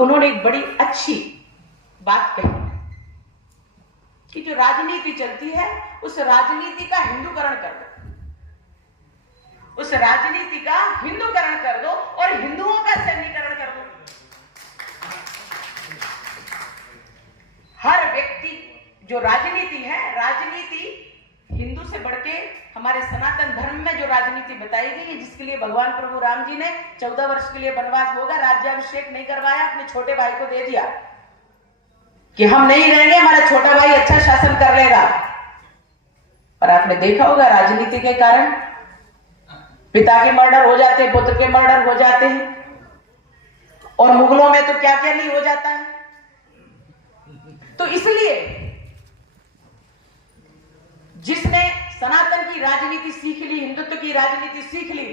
उन्होंने एक बड़ी अच्छी बात कही कि जो राजनीति चलती है उस राजनीति का हिंदूकरण कर दो, उस राजनीति का हिंदूकरण कर दो और हिंदुओं का सैन्यकरण कर दो। हर व्यक्ति जो राजनीति है, राजनीति हिंदू से बढ़के हमारे सनातन धर्म में जो राजनीति बताई गई है, जिसके लिए भगवान प्रभु राम जी ने 14 वर्ष के लिए वनवास होगा, राज्याभिषेक नहीं करवाया, अपने छोटे भाई को दे दिया कि हम नहीं रहेंगे, हमारा छोटा भाई अच्छा शासन कर लेगा। और आपने देखा होगा राजनीति के कारण पिता के मर्डर हो जाते हैं, पुत्र के मर्डर हो जाते हैं, और मुगलों में तो क्या क्या नहीं हो जाता है। तो इसलिए जिसने सनातन की राजनीति सीख ली, हिंदुत्व की राजनीति सीख ली,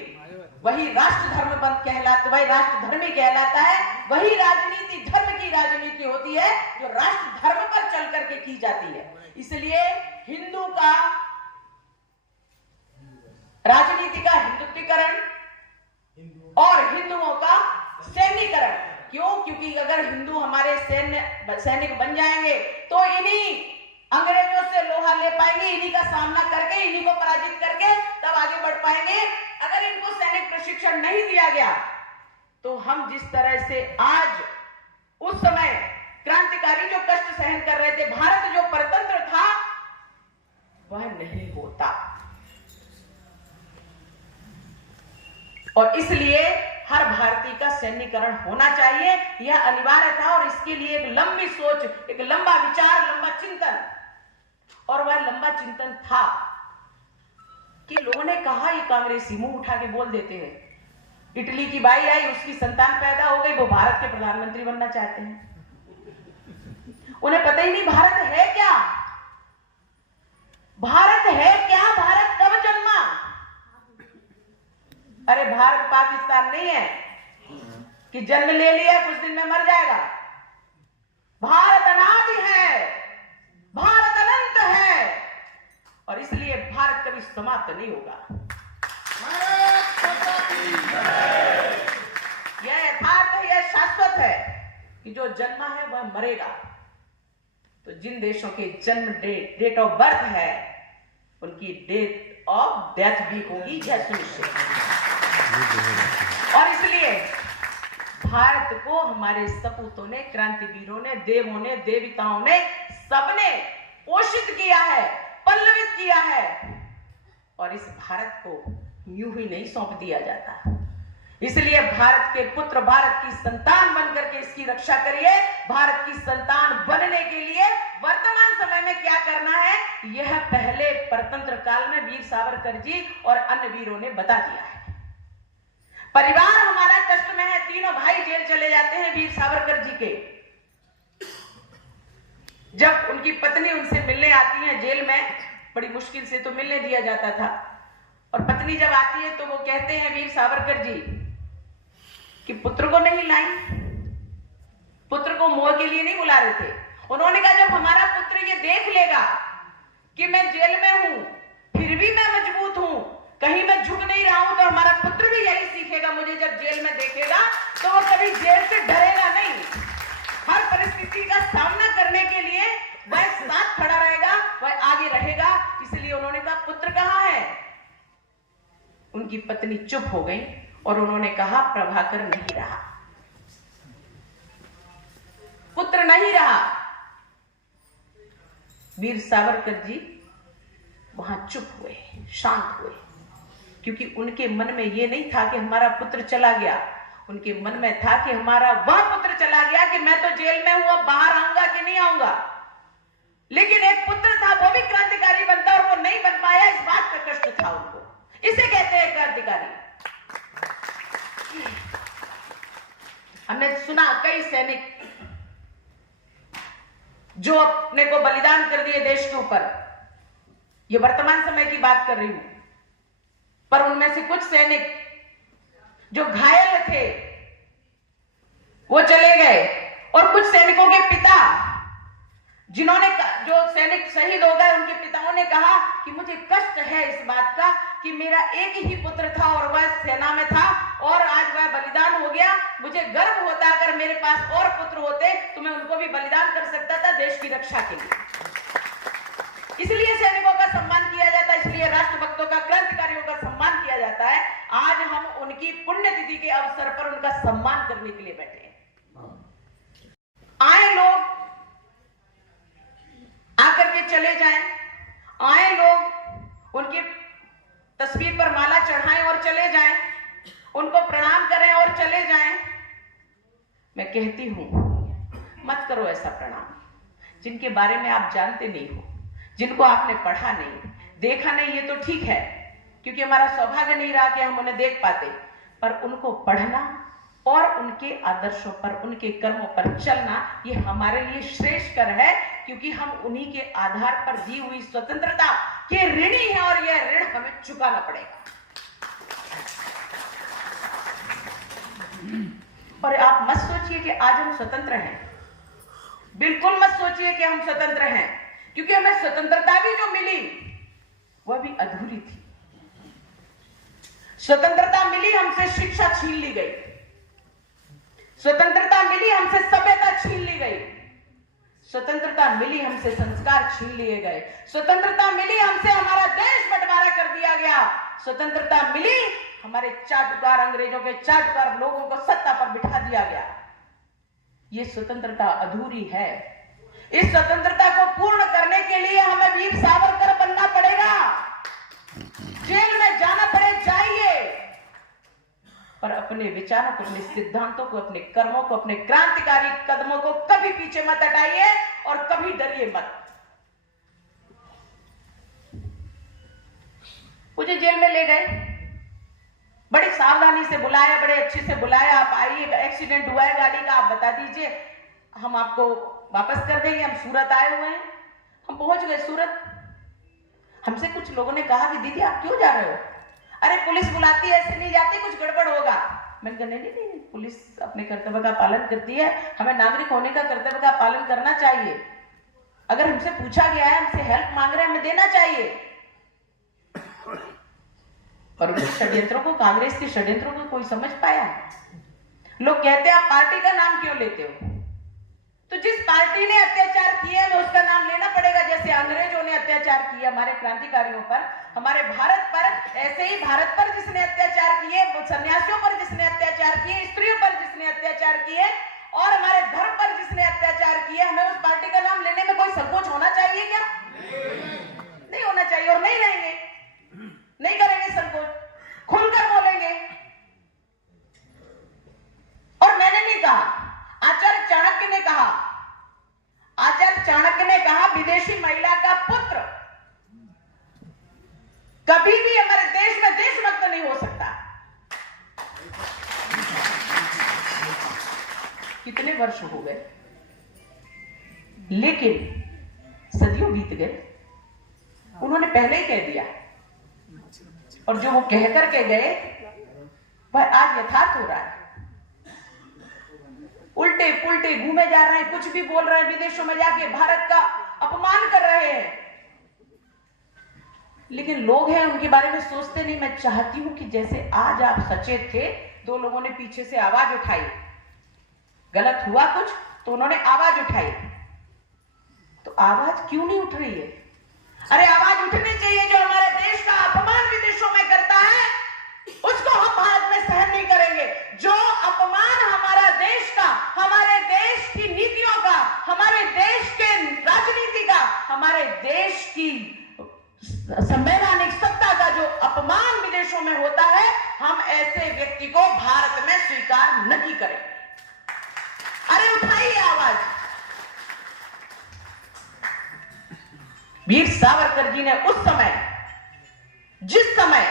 वही राष्ट्र धर्म कहलाता, वही राष्ट्र धर्मी कहलाता है। वही राजनीति धर्म की राजनीति होती है जो राष्ट्र धर्म पर चल करके की जाती है। इसलिए हिंदू का राजनीति का हिंदुत्वीकरण और हिंदुओं का सैन्यकरण। क्यों? क्योंकि अगर हिंदू हमारे सैनिक बन जाएंगे तो इन्हीं अंग्रेजों से लोहा ले पाएंगे, इन्हीं का सामना करके, इन्हीं को पराजित करके तब आगे बढ़ पाएंगे। अगर इनको सैनिक प्रशिक्षण नहीं दिया गया तो हम जिस तरह से आज उस समय क्रांतिकारी जो कष्ट सहन कर रहे थे, भारत जो परतंत्र था, वह नहीं होता। और इसलिए हर भारतीय का सैन्यकरण होना चाहिए, यह अनिवार्य था। और इसके लिए एक लंबी सोच, एक लंबा विचार, लंबा चिंतन, और वह लंबा चिंतन था कि लोगों ने कहा ये कांग्रेसी मुंह उठा के बोल देते हैं। इटली की बाई आई, उसकी संतान पैदा हो गई, वो भारत के प्रधानमंत्री बनना चाहते हैं। उन्हें पता ही नहीं भारत है क्या, भारत है क्या, भारत कब जन्मा। अरे भारत पाकिस्तान नहीं है कि जन्म ले लिया कुछ दिन में मर जाएगा। भारत अनादि है, भारत अनंत है, और इसलिए भारत कभी समाप्त नहीं होगा। यह यथार्थ है, यह शाश्वत है कि जो जन्मा है वह मरेगा। तो जिन देशों के जन्म डेट ऑफ बर्थ है, उनकी डेट ऑफ डेथ भी होगी, यह सुनिश्चित है। और इसलिए भारत को हमारे सपूतों ने, क्रांतिवीरों ने, देवों ने, देवताओं ने, सबने पोषित किया है, पल्लवित किया है। और इस भारत को यूं ही नहीं सौंप दिया जाता। इसलिए भारत के पुत्र, भारत की संतान बनकर के इसकी रक्षा करिए। भारत की संतान बनने के लिए वर्तमान समय में क्या करना है, यह पहले परतंत्र काल में वीर सावरकर जी और अन्य वीरों ने बता दिया है। परिवार हमारा कष्ट में है, तीनों भाई जेल चले जाते हैं वीर सावरकर जी के। जब उनकी पत्नी उनसे मिलने आती है जेल में, बड़ी मुश्किल से तो मिलने दिया जाता था, और पत्नी जब आती है तो वो कहते हैं वीर सावरकर जी कि पुत्र को नहीं लाई, पुत्र को मोह के लिए नहीं बुला रहे थे। उन्होंने कहा जब हमारा पुत्र ये देख लेगा कि मैं जेल में हूं फिर भी मैं मजबूत हूं, कहीं मैं झुक नहीं रहा हूं, तो हमारा पुत्र भी यही सीखेगा। मुझे जब जेल में देखेगा तो वो कभी जेल से डरेगा नहीं, हर परिस्थिति का सामना करने के लिए वह साथ खड़ा रहेगा, वह आगे रहेगा। इसलिए उन्होंने कहा पुत्र कहां है। उनकी पत्नी चुप हो गई और उन्होंने कहा प्रभाकर नहीं रहा, पुत्र नहीं रहा। वीर सावरकर जी वहां चुप हुए, शांत हुए, क्योंकि उनके मन में यह नहीं था कि हमारा पुत्र चला गया। उनके मन में था कि हमारा वह पुत्र चला गया कि मैं तो जेल में हूं, अब बाहर आऊंगा कि नहीं आऊंगा। लेकिन एक पुत्र था, वो भी क्रांतिकारी बनता और वो नहीं बन पाया, इस बात का कष्ट था उनको। इसे कहते हैं क्रांतिकारी। हमने सुना कई सैनिक जो अपने को बलिदान कर दिए देश के ऊपर, ये वर्तमान समय की बात कर रही हूं, पर उनमें से कुछ सैनिक जो घायल थे वो चले गए, और कुछ सैनिकों के पिता जिन्होंने, जो सैनिक शहीद हो गए, उनके पिताओं ने कहा कहा कि मुझे कष्ट है इस बात का कि मेरा एक ही पुत्र था और वह सेना में था और आज वह बलिदान हो गया। मुझे गर्व होता अगर मेरे पास और पुत्र होते तो मैं उनको भी बलिदान कर सकता था देश की रक्षा के लिए। इसलिए सैनिकों का सम्मान किया जाता है, इसलिए राष्ट्रभक्तों का, क्रांतिकारियों का सम्मान किया जाता है। आज हम उनकी पुण्यतिथि के अवसर पर उनका सम्मान करने के लिए बैठे हैं। आए लोग आकर के चले जाएं, आए लोग उनकी तस्वीर पर माला चढ़ाएं और चले जाएं, उनको प्रणाम करें और चले जाएं। मैं कहती हूं मत करो ऐसा प्रणाम। जिनके बारे में आप जानते नहीं हो, जिनको आपने पढ़ा नहीं, देखा नहीं, ये तो ठीक है क्योंकि हमारा सौभाग्य नहीं रहा कि हम उन्हें देख पाते, पर उनको पढ़ना और उनके आदर्शों पर, उनके कर्मों पर चलना ये हमारे लिए श्रेष्ठ कर है क्योंकि हम उन्हीं के आधार पर दी हुई स्वतंत्रता के ऋणी हैं और यह ऋण हमें चुकाना पड़ेगा। और आप मत सोचिए कि आज हम स्वतंत्र हैं, बिल्कुल मत सोचिए कि हम स्वतंत्र हैं क्योंकि हमें स्वतंत्रता भी जो मिली वह भी अधूरी थी। स्वतंत्रता मिली, हमसे शिक्षा छीन ली गई, स्वतंत्रता मिली, हमसे सभ्यता छीन ली गई, स्वतंत्रता मिली, हमसे संस्कार छीन लिए गए, स्वतंत्रता मिली, हमसे हमारा देश बंटवारा कर दिया गया, स्वतंत्रता मिली, हमारे चाटुकार, अंग्रेजों के चाटुकार लोगों को सत्ता पर बिठा दिया गया। ये स्वतंत्रता अधूरी है। इस स्वतंत्रता को पूर्ण करने के लिए हमें वीर सावरकर बनना पड़ेगा, जेल में जाना पड़े जाइए, पर अपने विचारों को, अपने सिद्धांतों को, अपने कर्मों को, अपने क्रांतिकारी कदमों को कभी पीछे मत हटाइए और कभी डरिए मत। मुझे जेल में ले गए, बड़ी सावधानी से बुलाया, बड़े अच्छे से बुलाया, आप आइए, एक्सीडेंट हुआ है गाड़ी का, आप बता दीजिए, हम आपको वापस कर देंगे, हम सूरत आए हुए हैं। हम पहुंच गए सूरत। हमसे कुछ लोगों ने कहा कि दीदी आप क्यों जा रहे हो? अरे पुलिस बुलाती है, ऐसे नहीं जाती, कुछ गड़बड़ होगा। मैंने कहा नहीं, पुलिस अपने कर्तव्य का पालन करती है, हमें नागरिक होने का कर्तव्य का पालन करना चाहिए। अगर हमसे पूछा गया है, हमसे हेल्प मांग रहे हैं, हमें देना चाहिए। और उन षड्यंत्रों को, कांग्रेस के षड्यंत्रों को कोई समझ पाया? लोग कहते हैं आप पार्टी का नाम क्यों लेते हो? तो जिस पार्टी ने अत्याचार किए हमें उसका नाम लेना पड़ेगा। जैसे अंग्रेजों ने अत्याचार किया हमारे क्रांतिकारियों पर, हमारे भारत पर, ऐसे ही भारत पर जिसने अत्याचार किए, सन्यासियों पर जिसने अत्याचार किए, स्त्रियों पर जिसने अत्याचार किए और हमारे धर्म पर जिसने अत्याचार किए, हमें उस पार्टी का नाम लेने में कोई संकोच होना चाहिए क्या? नहीं होना चाहिए। और नहीं लेंगे, नहीं करेंगे संकोच, खुलकर बोलेंगे। और मैंने नहीं कहा, आचार्य चाणक्य ने कहा, आचार्य चाणक्य ने कहा विदेशी महिला का पुत्र कभी भी हमारे देश में देशभक्त नहीं हो सकता। कितने वर्ष हो गए, लेकिन सदियों बीत गए, उन्होंने पहले ही कह दिया और जो वो कहकर के गए वह आज यथार्थ हो रहा है। उल्टे पुल्टे घूमे जा रहे हैं, कुछ भी बोल रहे हैं, विदेशों में जाके भारत का अपमान कर रहे हैं, लेकिन लोग हैं उनके बारे में सोचते नहीं। मैं चाहती हूं कि जैसे आज आप सचेत थे, दो लोगों ने पीछे से आवाज उठाई, गलत हुआ कुछ तो उन्होंने आवाज उठाई, तो आवाज क्यों नहीं उठ रही है? अरे आवाज उठनी चाहिए। जो हमारे देश का अपमान विदेशों में करता है उसको हम भारत में सहन नहीं करेंगे। जो अपमान हमारा देश का, हमारे देश की नीतियों का, हमारे देश के राजनीति का, हमारे देश की संवैधानिक सत्ता का जो अपमान विदेशों में होता है, हम ऐसे व्यक्ति को भारत में स्वीकार नहीं करेंगे। अरे उठाइए आवाज। वीर सावरकर जी ने उस समय, जिस समय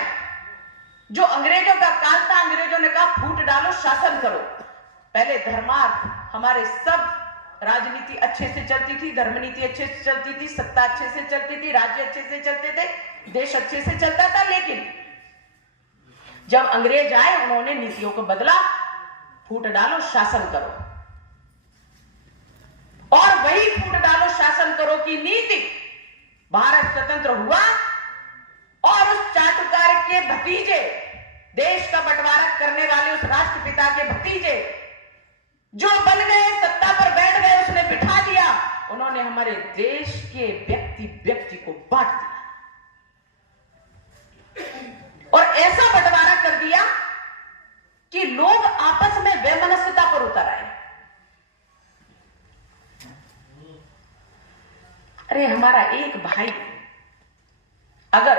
जो अंग्रेजों का काल था, अंग्रेजों ने कहा फूट डालो, शासन करो। पहले धर्मार्थ, हमारे सब राजनीति अच्छे से चलती थी, धर्मनीति अच्छे से चलती थी, सत्ता अच्छे से चलती थी, राज्य अच्छे से चलते थे, देश अच्छे से चलता था। लेकिन जब अंग्रेज आए, उन्होंने नीतियों को बदला, फूट डालो, शासन करो। और वही फूट डालो, शासन करो की नीति भारत स्वतंत्र हुआ और उस चाटुकार के भतीजे, देश का बंटवारा करने वाले उस राष्ट्रपिता के भतीजे जो बन गए, सत्ता पर बैठ गए, उसने बिठा दिया, उन्होंने हमारे देश के व्यक्ति को बांट दिया और ऐसा बंटवारा कर दिया कि लोग आपस में वैमनस्यता पर उतर आए। अरे हमारा एक भाई अगर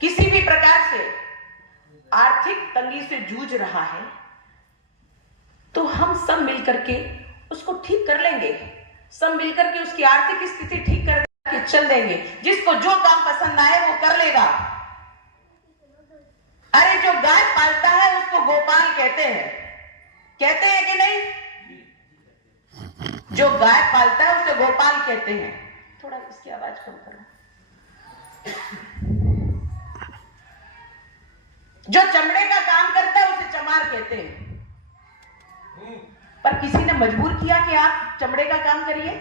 किसी भी प्रकार से आर्थिक तंगी से जूझ रहा है तो हम सब मिलकर के उसको ठीक कर लेंगे, सब मिलकर के उसकी आर्थिक स्थिति ठीक कर के चल देंगे। जिसको जो काम पसंद आए वो कर लेगा। अरे जो गाय पालता है उसको गोपाल कहते हैं कि नहीं? जो गाय पालता है उसे गोपाल कहते हैं। थोड़ा इसकी आवाज कम करो। जो चमड़े का काम करता है उसे चमार कहते हैं। पर किसी ने मजबूर किया कि आप चमड़े का काम करिए,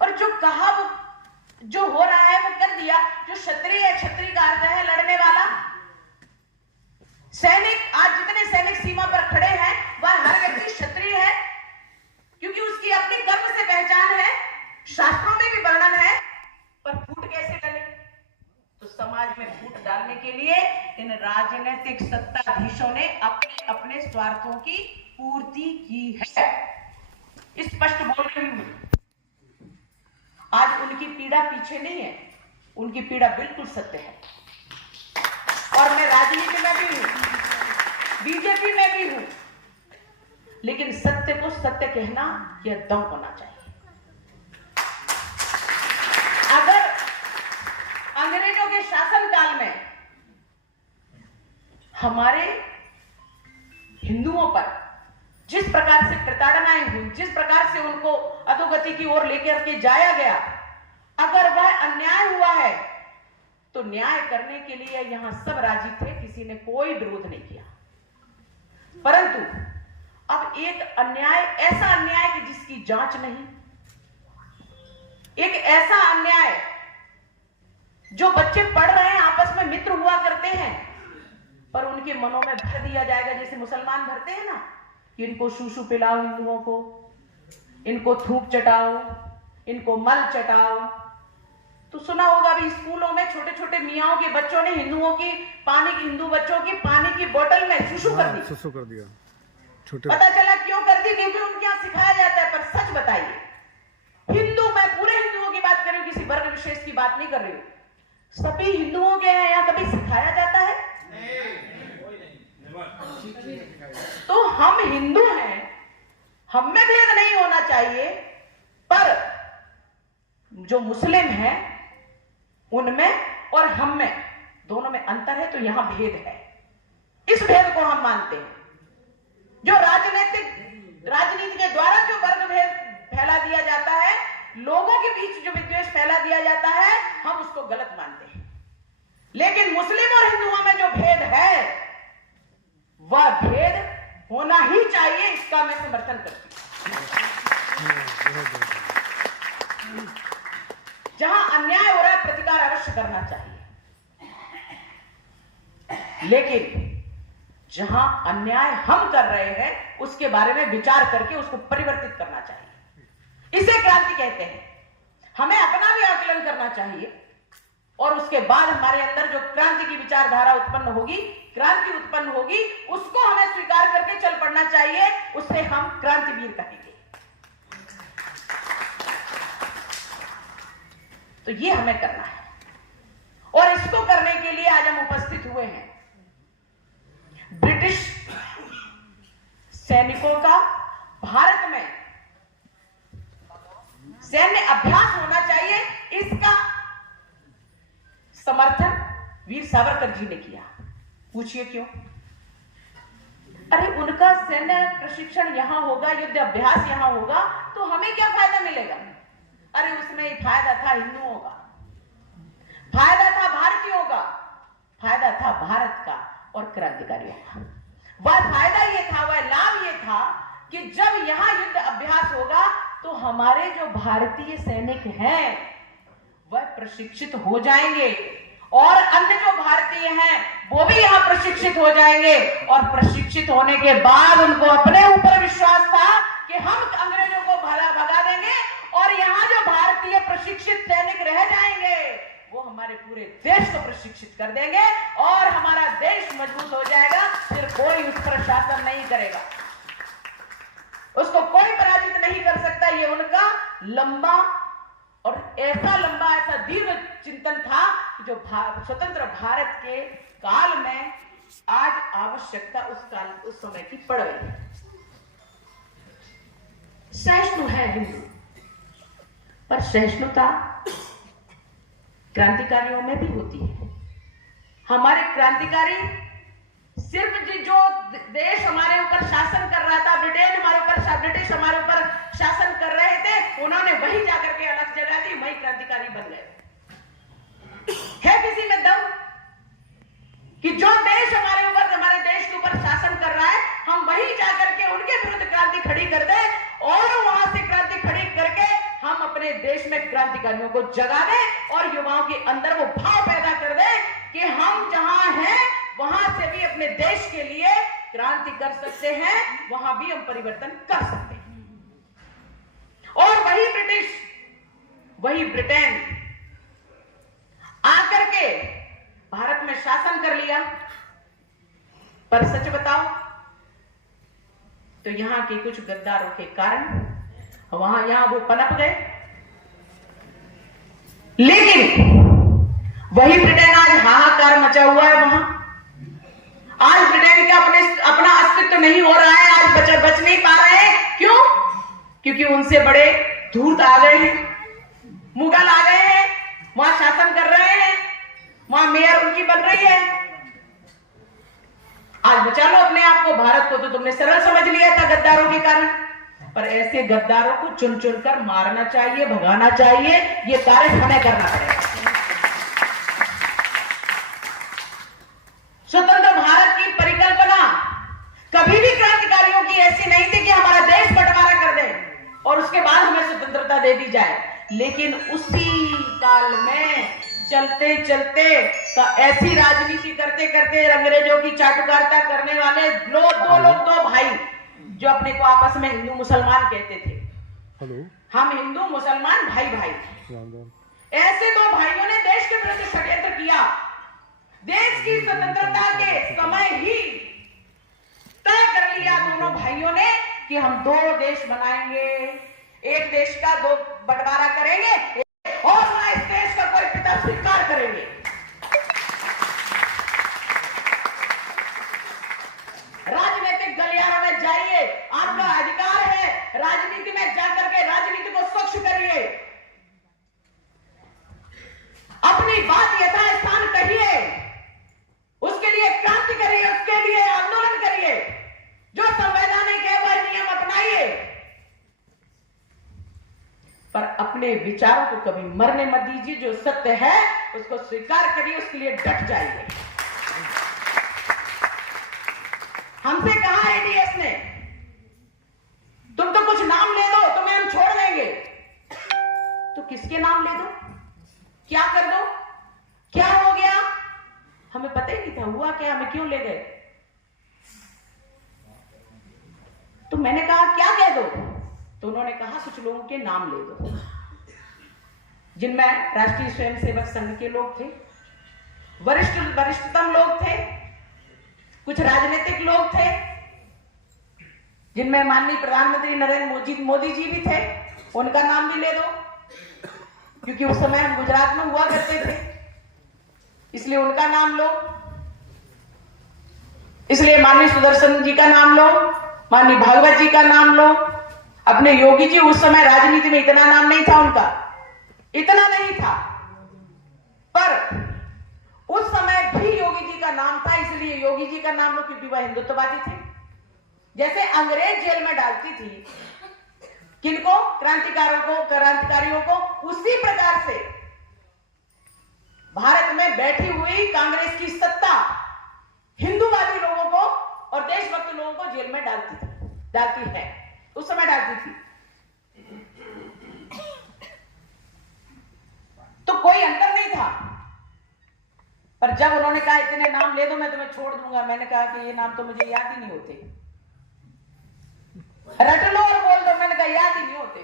और जो कहा वो जो हो रहा है वो कर दिया। जो क्षत्रिय है, क्षत्रिय का अर्थ है लड़ने वाला। सैनिक, आज जितने सैनिक सीमा पर खड़े हैं वह हर व्यक्ति क्षत्रिय है, क्योंकि उसकी अपनी कर्म से पहचान है। शास्त्रों में भी वर्णन है। पर फूट कैसे डले? तो समाज में फूट डालने के लिए इन राजनीतिक सत्ताधीशों ने अपने अपने स्वार्थों की पूर्ति की है। स्पष्ट बोल रही हूं। आज उनकी पीड़ा पीछे नहीं है, उनकी पीड़ा बिल्कुल सत्य है। और मैं राजनीति में भी हूं, बीजेपी में भी हूं, लेकिन सत्य को सत्य कहना यह दम होना चाहिए। अगर अंग्रेजों के शासनकाल में हमारे हिंदुओं पर जिस प्रकार से प्रताड़नाएं हुई, जिस प्रकार से उनको अधोगति की ओर लेकर के जाया गया, अगर वह अन्याय हुआ है तो न्याय करने के लिए यहां सब राजी थे, किसी ने कोई विरोध नहीं किया। परंतु अब एक अन्याय, ऐसा अन्याय कि जिसकी जांच नहीं, एक ऐसा अन्याय जो बच्चे पढ़ रहे हैं, आपस में मित्र हुआ करते हैं, पर उनके मनों में भर दिया जाएगा, जैसे मुसलमान भरते हैं ना कि इनको शूशु पिलाओ, हिंदुओं को इनको थूक चटाओ, इनको मल चटाओ। तो सुना होगा भी स्कूलों में छोटे छोटे मियाओं के बच्चों ने हिंदुओं की हिंदू बच्चों की पानी की बोतल में शूशु कर दिया। पता चला क्यों कर दी? क्योंकि उनके यहाँ सिखाया जाता है। पर सच बताइए, हिंदू, मैं पूरे हिंदुओं की बात कर रही हूं, किसी वर्ग विशेष की बात नहीं कर रही हूं, सभी हिंदुओं के यहाँ कभी सिखाया जाता है? तो हम हिंदू हैं, हम में भेद नहीं होना चाहिए, पर जो मुस्लिम हैं उनमें और हम में, दोनों में अंतर है, तो यहां भेद है। इस भेद को हम मानते हैं। जो राजनीति के द्वारा जो वर्ग भेद फैला दिया जाता है, लोगों के बीच जो विद्वेष फैला दिया जाता है, हम उसको गलत मानते हैं। लेकिन मुस्लिम और हिंदुओं में जो भेद है, वह भेद होना ही चाहिए, इसका मैं समर्थन करती हूं। जहां अन्याय हो रहा है, प्रतिकार अवश्य करना चाहिए, लेकिन जहां अन्याय हम कर रहे हैं उसके बारे में विचार करके उसको परिवर्तित करना चाहिए। इसे क्रांति कहते हैं। हमें अपना भी आकलन करना चाहिए और उसके बाद हमारे अंदर जो क्रांति की विचारधारा उत्पन्न होगी, क्रांति उत्पन्न होगी, उसको हमें स्वीकार करके चल पड़ना चाहिए। उसे हम क्रांतिवीर कहेंगे। तो ये हमें करना है, और इसको करने के लिए आज हम उपस्थित हुए हैं। ब्रिटिश सैनिकों का भारत में सैन्य अभ्यास होना चाहिए, इसका समर्थन वीर सावरकर जी ने किया। पूछिए क्यों? अरे उनका सैन्य प्रशिक्षण यहां होगा, युद्ध अभ्यास यहां होगा, तो हमें क्या फायदा मिलेगा? अरे उसमें फायदा था हिंदुओं का, फायदा था भारतीयों का, फायदा था भारत का और क्रांतिकारियों का। वह फायदा ये था, वह लाभ ये था कि जब यहां युद्ध अभ्यास होगा तो हमारे जो भारतीय सैनिक हैं वह प्रशिक्षित हो जाएंगे और अन्य जो भारतीय हैं वो भी यहाँ प्रशिक्षित हो जाएंगे। और प्रशिक्षित होने के बाद उनको अपने ऊपर विश्वास था कि हम अंग्रेजों को भगा देंगे और यहाँ जो भारतीय प्रशिक्षित सैनिक रह जाएंगे वो हमारे पूरे देश को प्रशिक्षित कर देंगे और हमारा देश मजबूत हो जाएगा। फिर कोई उस पर शासन नहीं करेगा, उसको कोई पराजित नहीं कर सकता। ये उनका लंबा और ऐसा दीर्घ चिंतन था जो स्वतंत्र भारत के काल में आज आवश्यकता उस समय की पड़ गई। सहिष्णु है हिंदू, पर सहिष्णुता क्रांतिकारियों में भी होती है। हमारे क्रांतिकारी सिर्फ जो देश हमारे ऊपर शासन कर रहा था, ब्रिटिश हमारे ऊपर शासन कर रहे थे, उन्होंने वही जाकर के अलग जगह दी, वही क्रांतिकारी बन गए। है किसी में दम कि जो देश हमारे देश के ऊपर शासन कर रहा है, हम वही जाकर के उनके विरुद्ध क्रांति खड़ी कर दे और वहां से क्रांति खड़ी करके हम अपने देश में क्रांतिकारियों को जगा दें और युवाओं के अंदर वो भाव पैदा कर दे कि हम जहां हैं वहां से भी अपने देश के लिए क्रांति कर सकते हैं, वहां भी हम परिवर्तन कर सकते हैं। और वही ब्रिटेन आकर के भारत में शासन कर लिया। पर सच बताओ तो यहां के कुछ गद्दारों के कारण यहां वो पनप गए, लेकिन वही ब्रिटेन आज हाहाकार मचा हुआ है। वहां आज ब्रिटेन का अपना अस्तित्व नहीं हो रहा है, आज बच नहीं पा रहे हैं। क्यों? क्योंकि उनसे बड़े धूर्त आ गए हैं, मुगल आ गए हैं, वहां शासन कर रहे हैं, वहां मेयर उनकी बन रही है। आज बचा लो अपने आप को। भारत को तो तुमने सरल समझ लिया था गद्दारों के कारण, पर ऐसे गद्दारों को चुन चुन कर मारना चाहिए, भगाना चाहिए। ये कार्य हमें करना पड़ेगा। स्वतंत्र भारत की परिकल्पना कभी भी क्रांतिकारियों की ऐसी नहीं थी कि हमारा देश बंटवारा कर दे और उसके बाद हमें स्वतंत्रता दे दी जाए। लेकिन उसी काल में चलते चलते ऐसी राजनीति करते करते अंग्रेजों की चाटुकारिता करने वाले दो भाई जो अपने को आपस में हिंदू मुसलमान कहते थे, हम हिंदू मुसलमान भाई, ऐसे दो भाइयों ने देश के विरुद्ध षड्यंत्र किया। देश की स्वतंत्रता के समय ही तय कर लिया दोनों भाइयों ने कि हम दो देश बनाएंगे, एक देश का दो बंटवारा करेंगे और ना इस देश का कोई पिता स्वीकार करेंगे। राजनीतिक गलियारों में जाइए, आपका अधिकार है, राजनीति में जाकर के राजनीति को स्वच्छ करिए, अपनी बात यथास्थान कहिए, उसके लिए क्रांति करिए, उसके लिए आंदोलन करिए, जो संवैधानिक है वह नियम अपनाइए, पर अपने विचारों को कभी मरने मत दीजिए। जो सत्य है उसको स्वीकार करिए, उसके लिए डट जाइए। हमसे कहा एडीएस ने, तुम तो कुछ नाम ले दो, तुम्हें हम छोड़ देंगे। तो किसके नाम ले दो, क्या कर दो, क्या हो गया? हमें पता ही नहीं था हुआ क्या, हमें क्यों ले गए। तो मैंने कहा क्या कह दो? तो उन्होंने कहा कुछ लोगों के नाम ले दो, जिनमें राष्ट्रीय स्वयंसेवक संघ के लोग थे, वरिष्ठतम लोग थे, कुछ राजनीतिक लोग थे, जिनमें माननीय प्रधानमंत्री नरेंद्र मोदी जी भी थे, उनका नाम भी ले दो, क्योंकि उस समय हम गुजरात में हुआ करते थे, इसलिए उनका नाम लो। इसलिए माननीय सुदर्शन जी का नाम लो, माननीय भागवत जी का नाम लो। अपने योगी जी, उस समय राजनीति में इतना नाम नहीं था उनका, इतना नहीं था, पर उस समय भी योगी जी का नाम था, इसलिए योगी जी का नाम लो क्योंकि वह हिंदुत्ववादी थे। जैसे अंग्रेज जेल में डालती थी किनको, क्रांतिकारियों को, उसी प्रकार से भारत में बैठी हुई कांग्रेस की सत्ता हिंदूवादी लोगों को और देशभक्त लोगों को जेल में डालती है, उस समय डालती थी। जब उन्होंने कहा इतने नाम ले दो मैं तुम्हें छोड़ दूंगा, मैंने कहा कि ये नाम तो मुझे याद ही नहीं होते, रट लो और बोल दो, मैंने कहा याद ही नहीं होते।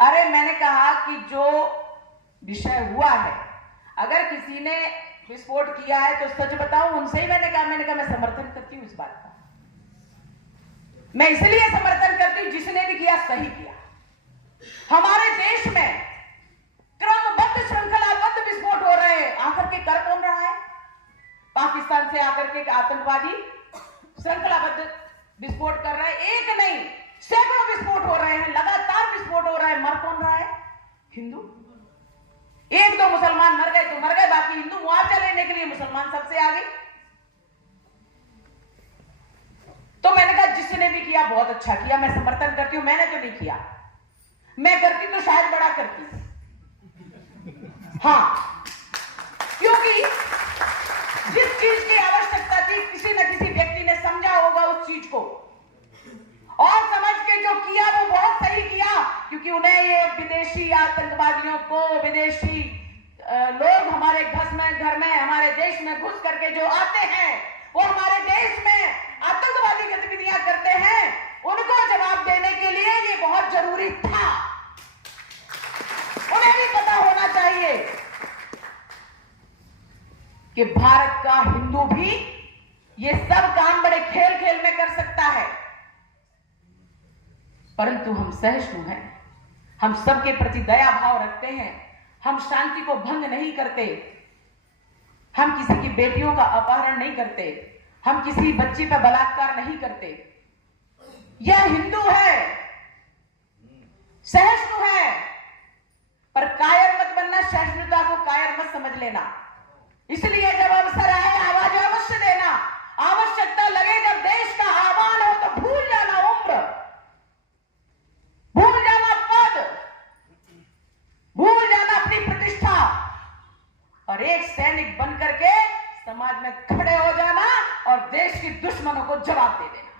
अरे मैंने कहा कि जो विषय हुआ है, अगर किसी ने विस्फोट किया है तो सच बताऊं, उनसे ही मैंने कहा मैं समर्थन करती हूं इस बात का। मैं इसलिए समर्थन करती हूं जिसने भी किया सही किया। हमारे देश में क्रमबद्ध श्रृंखलाबद्ध विस्फोट हो रहे हैं, आकर के कर कौन रहा है? पाकिस्तान से आकर के आतंकवादी श्रृंखलाबद्ध विस्फोट कर रहे हैं, एक नहीं सैकड़ों विस्फोट हो रहे हैं, लगातार विस्फोट हो रहा है। मर कौन रहा है? हिंदू। एक दो मुसलमान मर गए तो मर गए, बाकी हिंदू मुआवजा लेने के लिए मुसलमान सबसे आगे। तो मैंने कहा जिसने भी किया बहुत अच्छा किया, मैं समर्थन करती हूं। मैंने तो नहीं किया, मैं करती तो शायद बड़ा करती। हाँ, क्योंकि जिस चीज की आवश्यकता थी किसी न किसी व्यक्ति ने समझा होगा उस चीज को, और समझ के जो किया वो बहुत सही किया। क्योंकि उन्हें ये विदेशी आतंकवादियों को, विदेशी लोग हमारे घर में हमारे देश में घुस करके जो आते हैं, वो हमारे देश में आतंकवादी गतिविधियां करते हैं, उनको जवाब देने के लिए ये बहुत जरूरी था। उन्हें भी पता होना चाहिए कि भारत का हिंदू भी ये सब काम बड़े खेल खेल में कर सकता है, परंतु हम सहिष्णु हैं, हम सबके प्रति दया भाव रखते हैं, हम शांति को भंग नहीं करते, हम किसी की बेटियों का अपहरण नहीं करते, हम किसी बच्ची पर बलात्कार नहीं करते। यह हिंदू है, सहिष्णु है, पर कायर मत बनना, सहिष्णुता को कायर मत समझ लेना। इसलिए जब अवसर आए आवाज अवश्य देना, आवश्यकता लगे जब देश का आह्वान हो तो भूल जाना उम्र, भूल जाना पद, भूल जाना अपनी प्रतिष्ठा, और एक सैनिक बन करके समाज में खड़े हो जाना और देश के दुश्मनों को जवाब दे देना।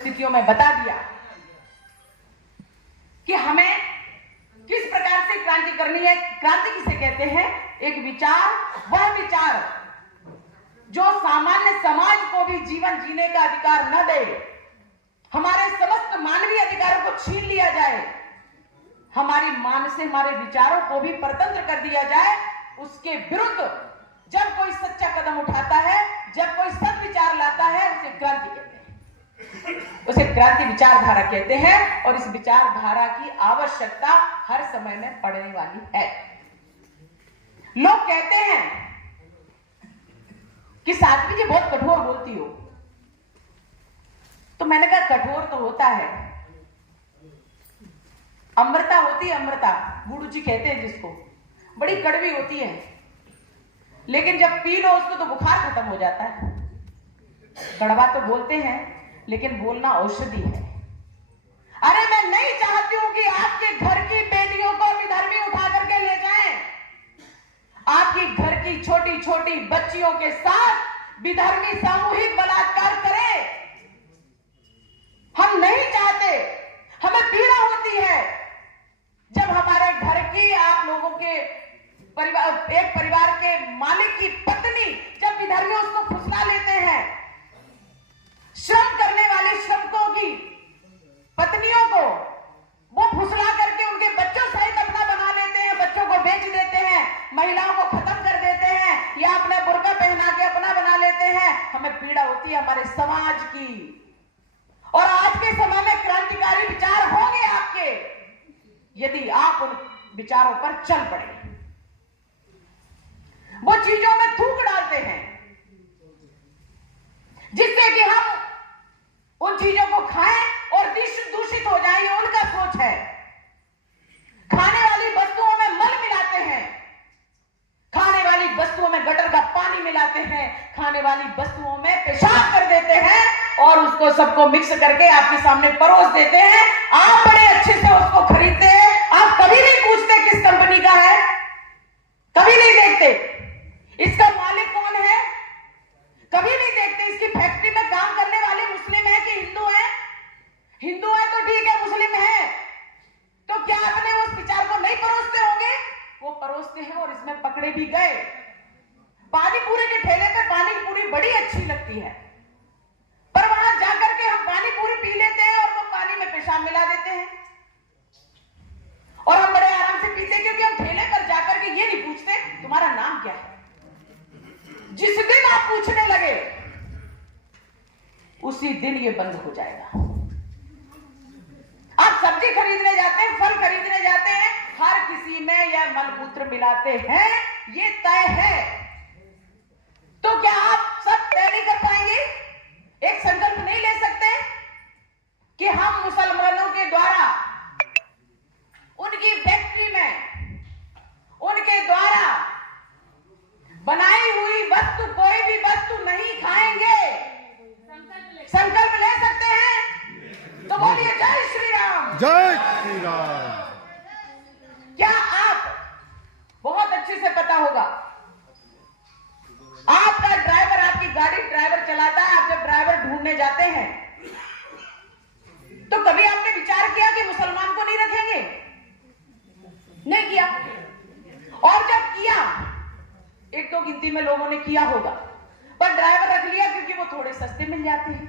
स्थितियों में बता दिया कि हमें किस प्रकार से क्रांति करनी है। क्रांति किसे कहते हैं? एक विचार, वह विचार जो सामान्य समाज को भी जीवन जीने का अधिकार न दे, हमारे समस्त मानवीय अधिकारों को छीन लिया जाए, हमारी मान से हमारे विचारों को भी परतंत्र कर दिया जाए। उसके विरुद्ध जब कोई सच्चा कदम उठाता है, जब कोई सद विचार लाता है, उसे क्रांति कहते हैं, उसे क्रांति विचारधारा कहते हैं। और इस विचारधारा की आवश्यकता हर समय में पड़ने वाली है। लोग कहते हैं कि साध्वी जी बहुत कठोर बोलती हो, तो मैंने कहा कठोर तो होता है, अमृता होती है, अमृता गुरु जी कहते हैं जिसको, बड़ी कड़वी होती है, लेकिन जब पी लो उसको तो बुखार खत्म हो जाता है। कड़वा तो बोलते हैं लेकिन बोलना औषधि है। अरे मैं नहीं चाहती हूं कि आपके घर की बेटियों को विधर्मी उठा करके ले जाएं, आपकी घर की छोटी छोटी बच्चियों के साथ विधर्मी सामूहिक बलात्कार करें। हम नहीं चाहते, हमें पीड़ा होती है जब हमारे घर की, आप लोगों के परिवार, एक परिवार के मालिक की पत्नी जब विधर्मी उसको फुसला लेते हैं, श्रम करने वाले श्रमिकों की पत्नियों को वो फुसला करके उनके बच्चों सहित अपना बना लेते हैं, बच्चों को बेच देते हैं, महिलाओं को खत्म कर देते हैं, या अपने बुर्का पहना के अपना बना लेते हैं। हमें पीड़ा होती है हमारे समाज की। और आज के समय में क्रांतिकारी विचार होंगे आपके, यदि आप उन विचारों पर चल पड़े। वो चीजों में थूक डालते हैं जिससे कि हम उन चीजों को खाएं और दूषित हो जाए, ये उनका सोच है। खाने वाली वस्तुओं में मल मिलाते हैं, खाने वाली वस्तुओं में गटर का पानी मिलाते हैं, खाने वाली वस्तुओं में पेशाब कर देते हैं और उसको सबको मिक्स करके आपके सामने परोस देते हैं। आप बड़े अच्छे से उसको खरीदते हैं, आप कभी नहीं पूछते किस कंपनी का है, कभी नहीं देखते इसका मालिक कौन है, कभी नहीं देखते इसकी फैक्ट्री में काम करने वाले मुस्लिम है कि हिंदू है। हिंदू है तो ठीक है, मुस्लिम है तो क्या अपने उस विचार को नहीं परोसते परोसते हैं और इसमें पकड़े भी गए। पानी पूरी के ठेले पे पानी पूरी बड़ी अच्छी लगती है, पर वहां जाकर के हम पानी पूरी पी लेते हैं और वो पानी में पेशाब मिला देते हैं और हम बड़े आराम से पीते हैं, क्योंकि हम ठेले पर जाकर के ये नहीं पूछते तुम्हारा नाम क्या है। जिस दिन आप पूछने लगे उसी दिन ये बंद हो जाएगा। आप सब्जी खरीदने जाते हैं, फल खरीदने जाते हैं, हर किसी में यह मलमूत्र मिलाते हैं, ये तय है। तो क्या आप सब तय नहीं कर पाएंगे? एक संकल्प नहीं ले सकते कि हम मुसलमानों के द्वारा उनकी फैक्ट्री में उनके द्वारा बनाई हुई वस्तु, कोई भी वस्तु नहीं खाएंगे? संकल्प ले सकते हैं? तो बोलिए जय श्री राम। जय श्री राम। क्या आप, बहुत अच्छे से पता होगा, आपका ड्राइवर, आपकी गाड़ी ड्राइवर चलाता है, आप जब ड्राइवर ढूंढने जाते हैं तो कभी आपने विचार किया कि मुसलमान को नहीं रखेंगे? नहीं किया। और जब किया, एक दो गिनती में लोगों ने किया होगा, पर ड्राइवर रख लिया क्योंकि वो थोड़े सस्ते मिल जाते हैं,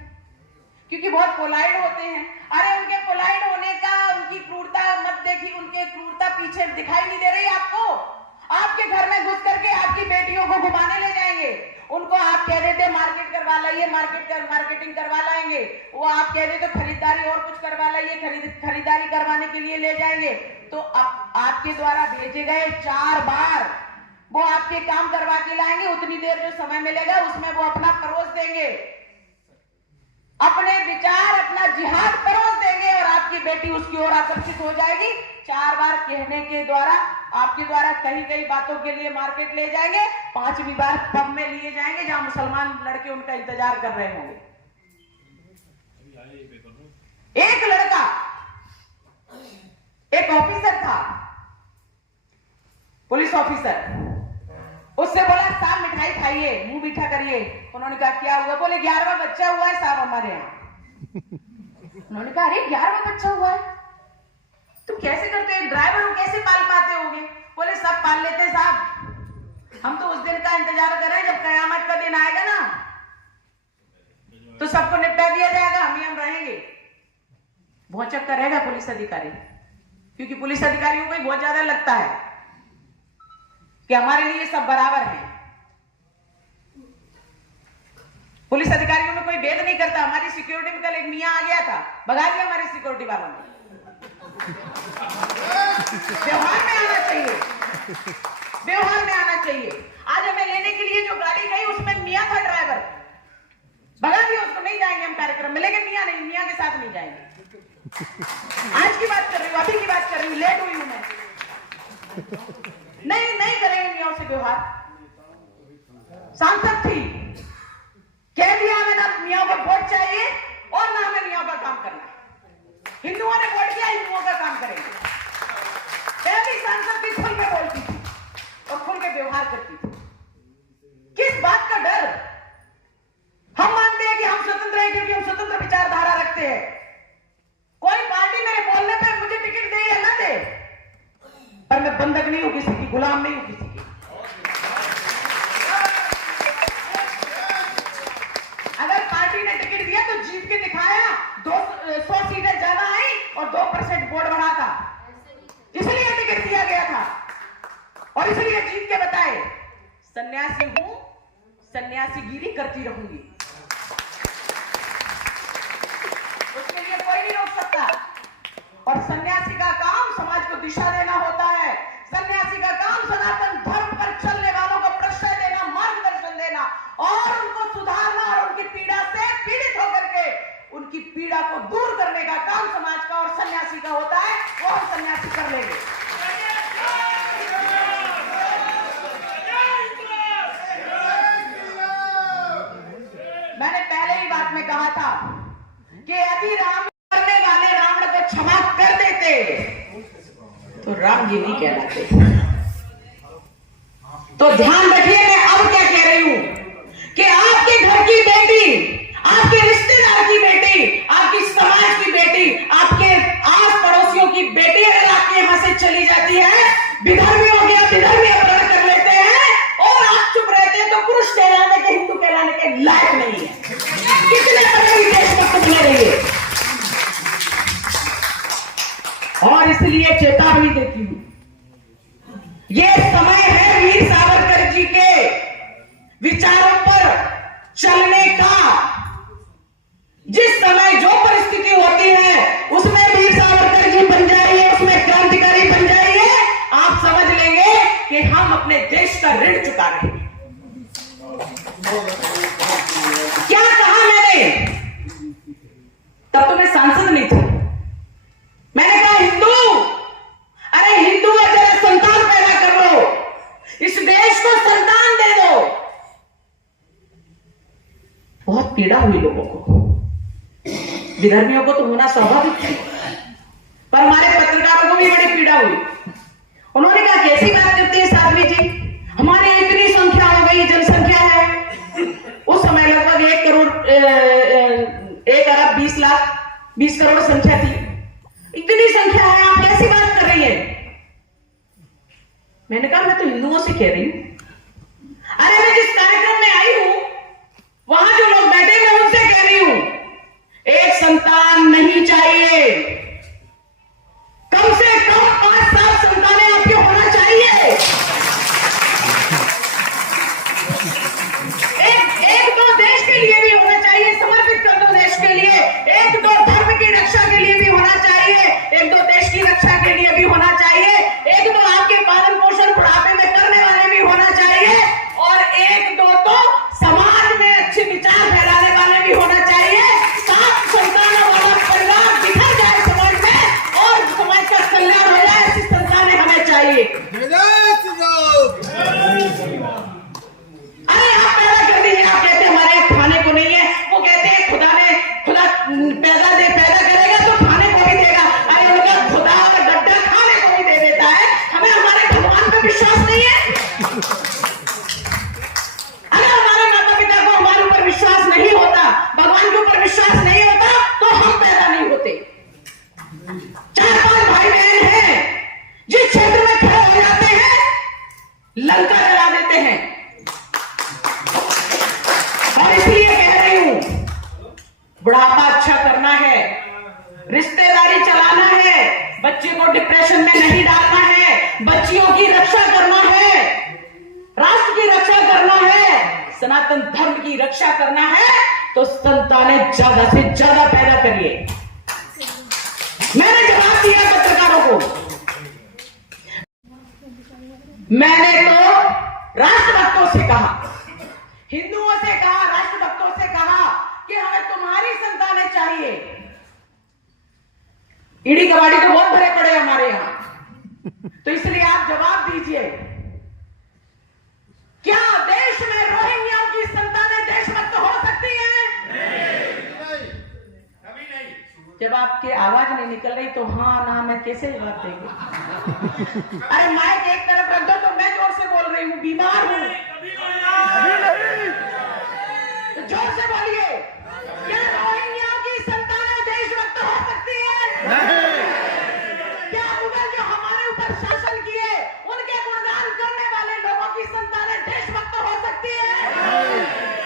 क्योंकि बहुत पोलाइट होते हैं। अरे उनके पोलाइट होने का, उनकी क्रूरता मत देखिए, उनके क्रूरता पीछे दिखाई नहीं दे रही आपको? आपके घर में घुस करके आपकी बेटियों को घुमाने ले जाएंगे, उनको आप कह देते मार्केट करवा लाइए, मार्केटिंग करवा लाएंगे, वो आप कह देते खरीदारी और कुछ करवा लाइए, खरीदारी करवाने के लिए ले जाएंगे। तो आपके द्वारा भेजे गए 4 बार वो आपके काम करवा के लाएंगे, उतनी देर जो समय मिलेगा उसमें वो अपना परोस देंगे, अपने विचार, अपना जिहाद परोस देंगे और आपकी बेटी उसकी ओर आकर्षित हो जाएगी। 4 बार कहने के द्वारा, आपके द्वारा कही गई बातों के लिए मार्केट ले जाएंगे, 5वीं बार पब में लिए जाएंगे जहां मुसलमान लड़के उनका इंतजार कर रहे होंगे। एक लड़का, एक ऑफिसर था, पुलिस ऑफिसर, उससे बोला साहब मिठाई खाइए, मुंह मीठा करिए। उन्होंने कहा क्या हुआ? बोले 11वां बच्चा हुआ है साहब हमारे यहाँ। उन्होंने कहा अरे 11वां बच्चा हुआ है, तुम कैसे करते हो? एक ड्राइवर हो कैसे पाल पाते होगे? बोले सब पाल लेते साहब, हम तो उस दिन का इंतजार कर रहे हैं जब कयामत का दिन आएगा ना तो सबको निपटा दिया जाएगा, हम रहेंगे। भौचक का रहेगा पुलिस अधिकारी, क्योंकि पुलिस अधिकारियों को बहुत ज्यादा लगता है कि हमारे लिए सब बराबर हैं। पुलिस अधिकारियों में कोई भेद नहीं करता। हमारी सिक्योरिटी में कल एक मियां आ गया था, भगा दिया हमारी सिक्योरिटी वालों ने। व्यवहार में आना चाहिए, व्यवहार में आना चाहिए। आज हमें लेने के लिए जो गाड़ी गई उसमें मियां था ड्राइवर, भगा दिया उसको, नहीं जाएंगे हम कार्यक्रम में, लेकिन मियां नहीं, मियां के साथ नहीं जाएंगे। आज की बात कर रही हूँ, अभी की बात कर रही हूँ, लेट हुई हूं मैं। नहीं करेंगे मियां से व्यवहार। सांसद थी, कह दिया हमें ना मियां को वोट चाहिए और ना हमें मियां का काम करना है। हिंदुओं ने वोट किया, हिंदुओं का काम करेंगे। पहली सांसद थी, खुल के बोलती थी और खुल के व्यवहार करती थी। किस बात का डर? हम मानते हैं कि हम स्वतंत्र हैं क्योंकि हम स्वतंत्र विचारधारा रखते हैं। कोई पार्टी मेरे बोलने पे मुझे टिकट दे या ना दे, पर मैं बंधक नहीं हूं किसी की, गुलाम नहीं हूं किसी की। अगर पार्टी ने टिकट दिया तो जीत के दिखाया, 100 सीटें ज्यादा आई और 2% वोट बढ़ा था, इसलिए टिकट दिया गया था और इसलिए जीत के बताए सन्यासी हूं, सन्यासीगिरी करती रहूंगी। उसके लिए कोई नहीं रोक सकता। और सन्यासी का काम समाज को दिशा देना होता है। सन्यासी का काम सनातन धर्म पर चलने वालों को प्रश्रय देना, मार्गदर्शन देना और उनको सुधारना और उनकी पीड़ा से पीड़ित होकर के उनकी पीड़ा को दूर करने का काम समाज का और सन्यासी का होता है। वो हम सन्यासी कर लेंगे। मैंने पहले ही बात में कहा था कि यदि राम करने वाले रावण को क्षमा कर देते तो राम जी नहीं कहलाते। तो ध्यान रखिए, मैं अब क्या कह रही हूं कि आपके घर की बेटी, आपके रिश्तेदार की बेटी, आपकी समाज की बेटी, आपके आस पड़ोसियों की बेटी अगर आपके यहां से चली जाती है, विधर्मी हो गया, विधर्मी इसलिए चेतावनी देती हूं, ये समय है वीर सावरकर जी के विचारों पर चलने का। जिस समय जो परिस्थिति होती है उसमें वीर सावरकर जी बन जाइए, उसमें क्रांतिकारी बन जाइए, आप समझ लेंगे कि हम अपने देश का ऋण चुका रहे हैं। क्या कहा मैंने? तब तो मैं सांसद नहीं थी। मैंने कहा हिंदू, अरे हिंदू है, जरा संतान पैदा कर लो, इस देश को संतान दे दो। बहुत पीड़ा हुई लोगों को, विधर्मियों को तो होना स्वाभाविक है, पर हमारे पत्रकारों को भी बड़ी पीड़ा हुई। उन्होंने कहा कैसी बात करती है साध्वी जी, हमारी इतनी संख्या हो गई, जनसंख्या है, उस समय लगभग 1 अरब 20 करोड़ संख्या थी, इतनी संख्या है, आप कैसी बात कर रही है? मैंने कहा मैं तो हिंदुओं से कह रही हूं, अरे मैं जिस कार्यक्रम में आई हूं वहां जो लोग बैठे मैं उनसे कह रही हूं, एक संतान नहीं चाहिए, कम से कम 5-7 संतानें आपके होना चाहिए। एक दो देश के लिए भी होना चाहिए, समर्पित कर दो देश के लिए, 1-2 धर्म की रक्षा के लिए भी होना चाहिए, 1-2 देश की रक्षा के लिए भी होना चाहिए, 1-2 आपके पालन पोषण बुढ़ापे में करने वाले भी होना चाहिए, और 1-2 तो समाज में अच्छे विचार फैलाने वाले भी होना चाहिए। 7 संतानों वाला परिवार बिखर जाए समाज में और समाज का कल्याण हो जाए, ऐसी संतानें हमें चाहिए। अरे आप पैदा कर दीजिए, आप कहते हमारे यहाँ खाने को नहीं है, वो कहते हैं खुदा पैदा करेगा तो खाने को भी देगा। अरे उनका खुदा और गड्ढा खाने को भी दे देता है, हमें हमारे भगवान पर विश्वास नहीं है? अगर हमारे माता पिता को हमारे ऊपर विश्वास नहीं होता, भगवान के ऊपर विश्वास नहीं होता, तो हम पैदा नहीं होते। 4-5 भाई बहन हैं, जिस क्षेत्र में खड़े हो जाते हैं लंका जला देते हैं। और इसलिए कह रही हूं, बुढ़ापा अच्छा करना है, रिश्तेदारी चलाना है, बच्चे को डिप्रेशन में नहीं डालना है, बच्चियों की रक्षा करना है, राष्ट्र की रक्षा करना है, सनातन धर्म की रक्षा करना है, तो संतानें ज्यादा से ज्यादा पैदा करिए। मैंने जवाब दिया पत्रकारों को, मैंने तो राष्ट्रभक्तों से कहा, हिंदुओं से कहा, राष्ट्रभक्तों से कहा कि हमें तुम्हारी संतानें चाहिए। ईडी कबाड़ी तो बहुत भरे पड़े हमारे यहां, तो इसलिए आप जवाब दीजिए, क्या देश में रोहिंग्याओं की संतानें देशभक्त हो सकती हैं? नहीं, कभी नहीं। जब आपकी आवाज नहीं निकल रही तो हाँ ना मैं कैसे जवाब देंगे? अरे माइक एक तरफ रख दो, तो मैं जोर से बोल रही हूँ, बीमार हूँ, तो जोर से बोलिए, क्या रोहिंग्याओं की संतानें देशभक्त हो सकती है? क्या मुगल जो हमारे ऊपर शासन किए उनके गुणगान करने वाले लोगों की संतानें देशभक्त हो सकती है?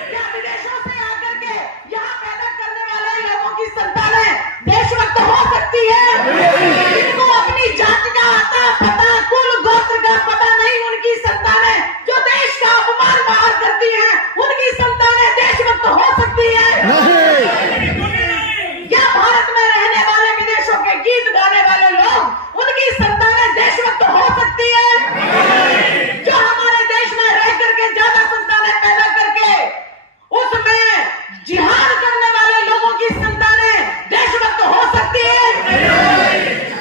क्या विदेशों से आकर के यहाँ पैदा करने वाले लोगों की संतानें देशभक्त हो सकती है? जिनको अपनी जाति का आता पता, कुल गोत्र का पता नहीं, उनकी संतानें जो देश का अपमान बाहर करती हैं, उनकी संतानें देशभक्त हो सकती है? क्या भारत में रहने वाले विदेशों के गीत गाने वाले लोग, उनकी संतानें देशभक्त हो सकती है? क्या हमारे देश में रह करके ज्यादा संतानें पैदा करके उसमें जिहाद करने वाले लोगों की संतानें देशभक्त हो सकती है?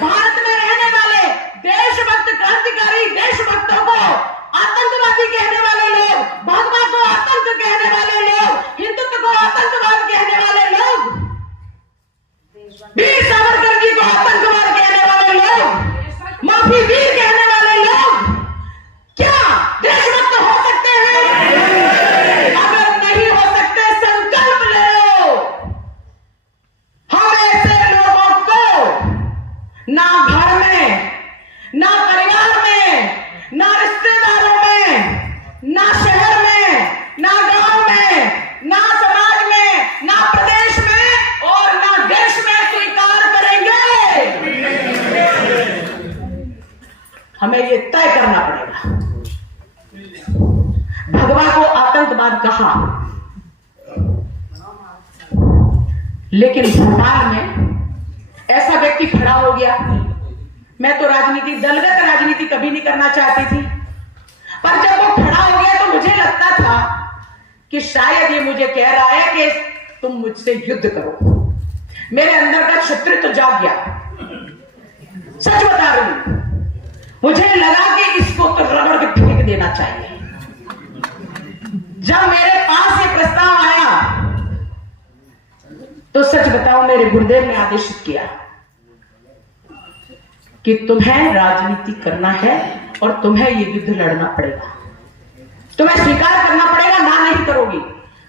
भारत में रहने वाले देशभक्त क्रांतिकारी देशभक्तों को आतंकवादी कहने वाले लोग, भाजपा को आतंक कहने वाले लोग, हिंदुत्व को आतंकवाद कहने वाले लोग, वीर सावरकर जी को आतंकवाद कहने वाले लोग, माफी वीर कहने वाले लोग, क्या देशभक्त हो सकते हैं? अगर नहीं हो सकते, संकल्प ले लो, हम ऐसे लोगों को ना घर में, ना परिवार में, ना रिश्तेदारों में, ना शहर में, ना गांव में, ना समाज में, ना प्रदेश में और ना देश में स्वीकार करेंगे। हमें ये तय करना पड़ेगा। भगवा को आतंकवाद कहा, लेकिन भोपाल में ऐसा व्यक्ति खड़ा हो गया। मैं तो राजनीति, दलगत राजनीति कभी नहीं करना चाहती थी, पर जब वो खड़ा हो गया तो मुझे लगता था कि शायद ये मुझे कह रहा है कि तुम मुझसे युद्ध करो। मेरे अंदर का शत्रु तो जाग गया। सच बता रही हूं, मुझे लगा कि इसको तो रगड़ के फेंक देना चाहिए। जब मेरे पास ये प्रस्ताव आया तो सच बताओ, मेरे गुरुदेव ने आदेशित किया कि तुम्हें राजनीति करना है और तुम्हें ये युद्ध लड़ना पड़ेगा, तुम्हें स्वीकार करना पड़ेगा, ना नहीं करोगी।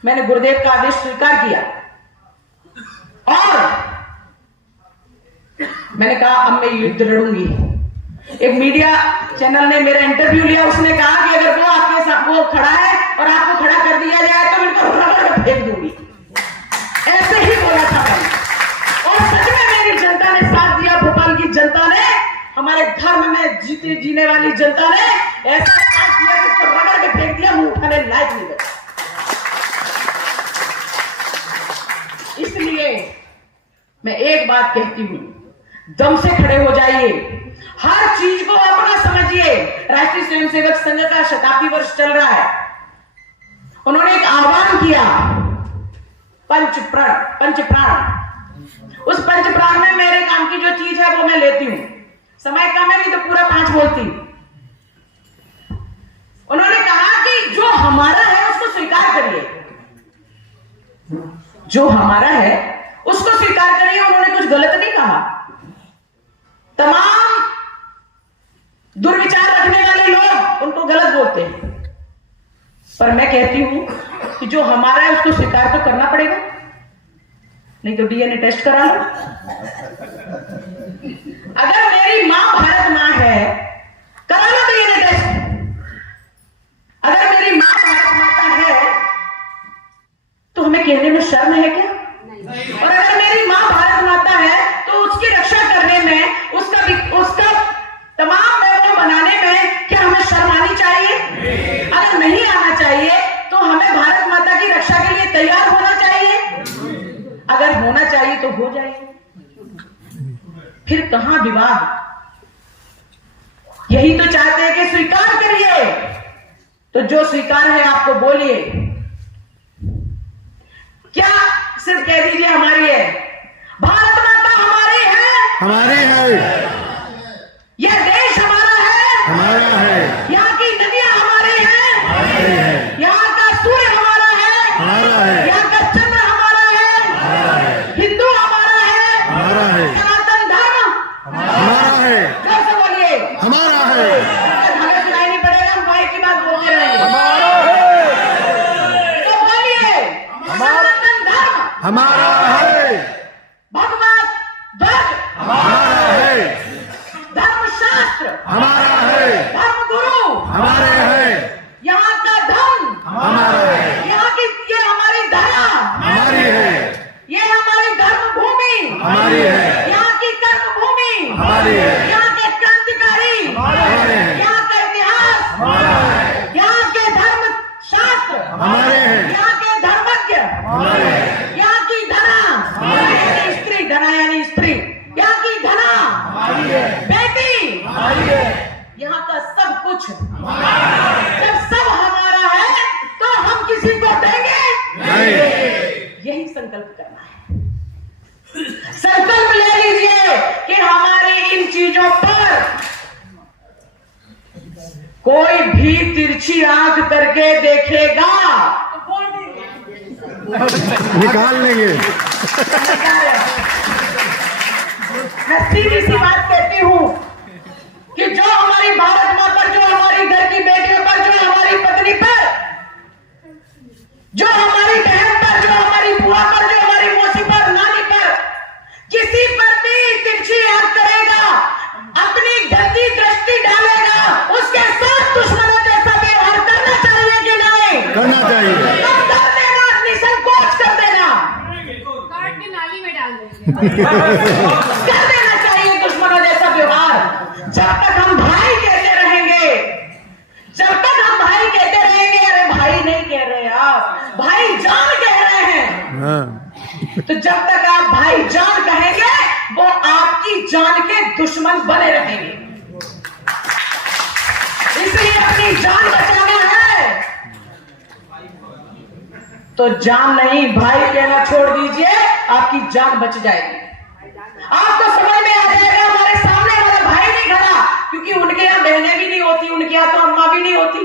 मैंने गुरुदेव का आदेश स्वीकार किया और मैंने कहा अब मैं युद्ध लड़ूंगी। एक मीडिया चैनल ने मेरा इंटरव्यू लिया, उसने कहा कि अगर वो आपके साथ वो खड़ा है और आपको खड़ा कर दिया जाए तो इनको रगड़ कर फेंक दूंगी। ऐसे ही बोला था मैंने, और सच में मेरी जनता ने साथ दिया। भोपाल की जनता ने, हमारे धर्म में जीने वाली जनता ने ऐसा साथ दिया कि उसको रगड़ के फेंक दिया, मुंह उठाने लायक नहीं बचा। इसलिए मैं एक बात कहती हूं, दम से खड़े हो जाइए, हर चीज को अपना समझिए। राष्ट्रीय स्वयंसेवक संघ का शताब्दी वर्ष चल रहा है। उन्होंने एक आह्वान किया, पंच प्राण। उस पंच प्राण में मेरे काम की जो चीज है वो मैं लेती हूं। समय कम है, नहीं तो पूरा 5 बोलती। उन्होंने कहा कि जो हमारा है उसको स्वीकार करिए, जो हमारा है उसको स्वीकार करिए। उन्होंने कुछ गलत नहीं कहा। तमाम दुर्विचार रखने वाले लोग उनको गलत बोलते हैं, पर मैं कहती हूं कि जो हमारा है उसको स्वीकार तो करना पड़ेगा, नहीं तो डीएनए टेस्ट करा लो। अगर मेरी मां भारत मां है, करा लो डीएनए टेस्ट। अगर मेरी मां भारत माता है तो हमें कहने में शर्म है क्या? और अगर मेरी मां भारत माता है तो उसकी रक्षा करने में, उसका तमाम वो बनाने में क्या हमें शर्म आनी चाहिए? अगर नहीं आना चाहिए तो हमें भारत माता की रक्षा के लिए तैयार होना चाहिए। अगर होना चाहिए तो हो जाए, फिर कहां विवाद? यही तो चाहते हैं कि स्वीकार करिए। तो जो स्वीकार है आपको बोलिए, क्या सिर्फ कह दीजिए हमारी है? भारत माता हमारी है, हमारी है। यह देश हमारा है, हमारा है। यहाँ की नदियां हमारी हैं, हमारी है। यहाँ का सूर्य हमारा है, हमारा है। यहाँ का चंद्र हमारा है, हमारा है। हिंदू हमारा है, हमारा है। सनातन धर्म हमारा है। जोर से बोलिए, हमारा है। हमें सुनाई नहीं पड़ेगा, हम भाई की बात बोलते रहेंगे। हमारा है। तो बोलिए, सनातन धर्म हमारा है। भगवत ध्वज हमारा है। धर्मशास्त्र हमारा है। धर्म गुरु हमारे है। यहाँ का धन हमारा है। यहाँ की, ये हमारी धरा, हमारी है। ये हमारी धर्म भूमि, हमारी है। यहाँ की कर्म भूमि, हमारी है। यहाँ के क्रांतिकारी, हमारे हैं। यहाँ का इतिहास, हमारा है। यहाँ के धर्म शास्त्र, हमारे हैं। यहाँ के धर्मज्ञ, हमारे हैं। यहाँ की धना, यानी स्त्री, धना यानी स्त्री, यहाँ की धना, हमारी है। बेटी, हमारी है। यहाँ का सब कुछ। जब सब हमारा है तो हम किसी को देंगे नहीं। यही संकल्प करना है। संकल्प ले लीजिए कि हमारी इन चीजों पर कोई भी तिरछी आंख करके देखेगा, निकाल लेंगे। मैं सीधी सी बात कहती हूं कि जो हमारी भारत मां पर, जो हमारी घर की बेटियों पर, जो हमारी पत्नी पर, जो हमारी बहन पर, जो हमारी बुआ पर, जो हमारी मौसी पर, नानी पर, किसी पर भी तिरछी आंख करेगा, अपनी गंदी दृष्टि डालेगा, उसके साथ दुश्मनों जैसा व्यवहार करना चाहिए कि नहीं? करना चाहिए। कर देना, निसंकोच कर देना, काट के नाली में डाल देंगे। कर देना चाहिए दुश्मनों जैसा व्यवहार। जब तक हम भाई कहते तो जब तक आप भाईजान कहेंगे वो आपकी जान के दुश्मन बने रहेंगे। इसलिए अपनी जान बचाना है तो जान नहीं भाई कहना छोड़ दीजिए, आपकी जान बच जाएगी। आपको समझ में आ जाएगा हमारे सामने वाला भाई नहीं खड़ा, क्योंकि उनके यहाँ बहनें भी नहीं होती, उनके यहाँ तो अम्मा भी नहीं होती,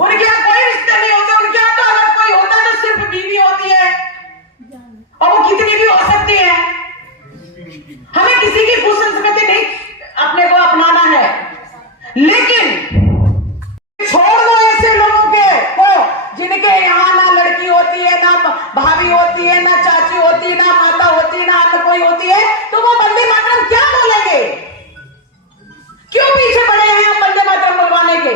उनके यहाँ कोई रिश्ते नहीं होते, उनके यहाँ तो अगर कोई होता तो सिर्फ बीवी होती है, और वो कितनी भी हो सकती है। हमें किसी की कुसंस्कृति नहीं अपने को अपनाना है, लेकिन छोड़ दो ऐसे लोगों को जिनके यहाँ ना लड़की होती है, ना भाभी होती है, ना चाची होती है, ना माता होती है, ना अन्य कोई होती है, तो वो वंदे मातरम क्या बोलेंगे? क्यों पीछे पड़े हैं हम वंदे मातरम बोलवाने के?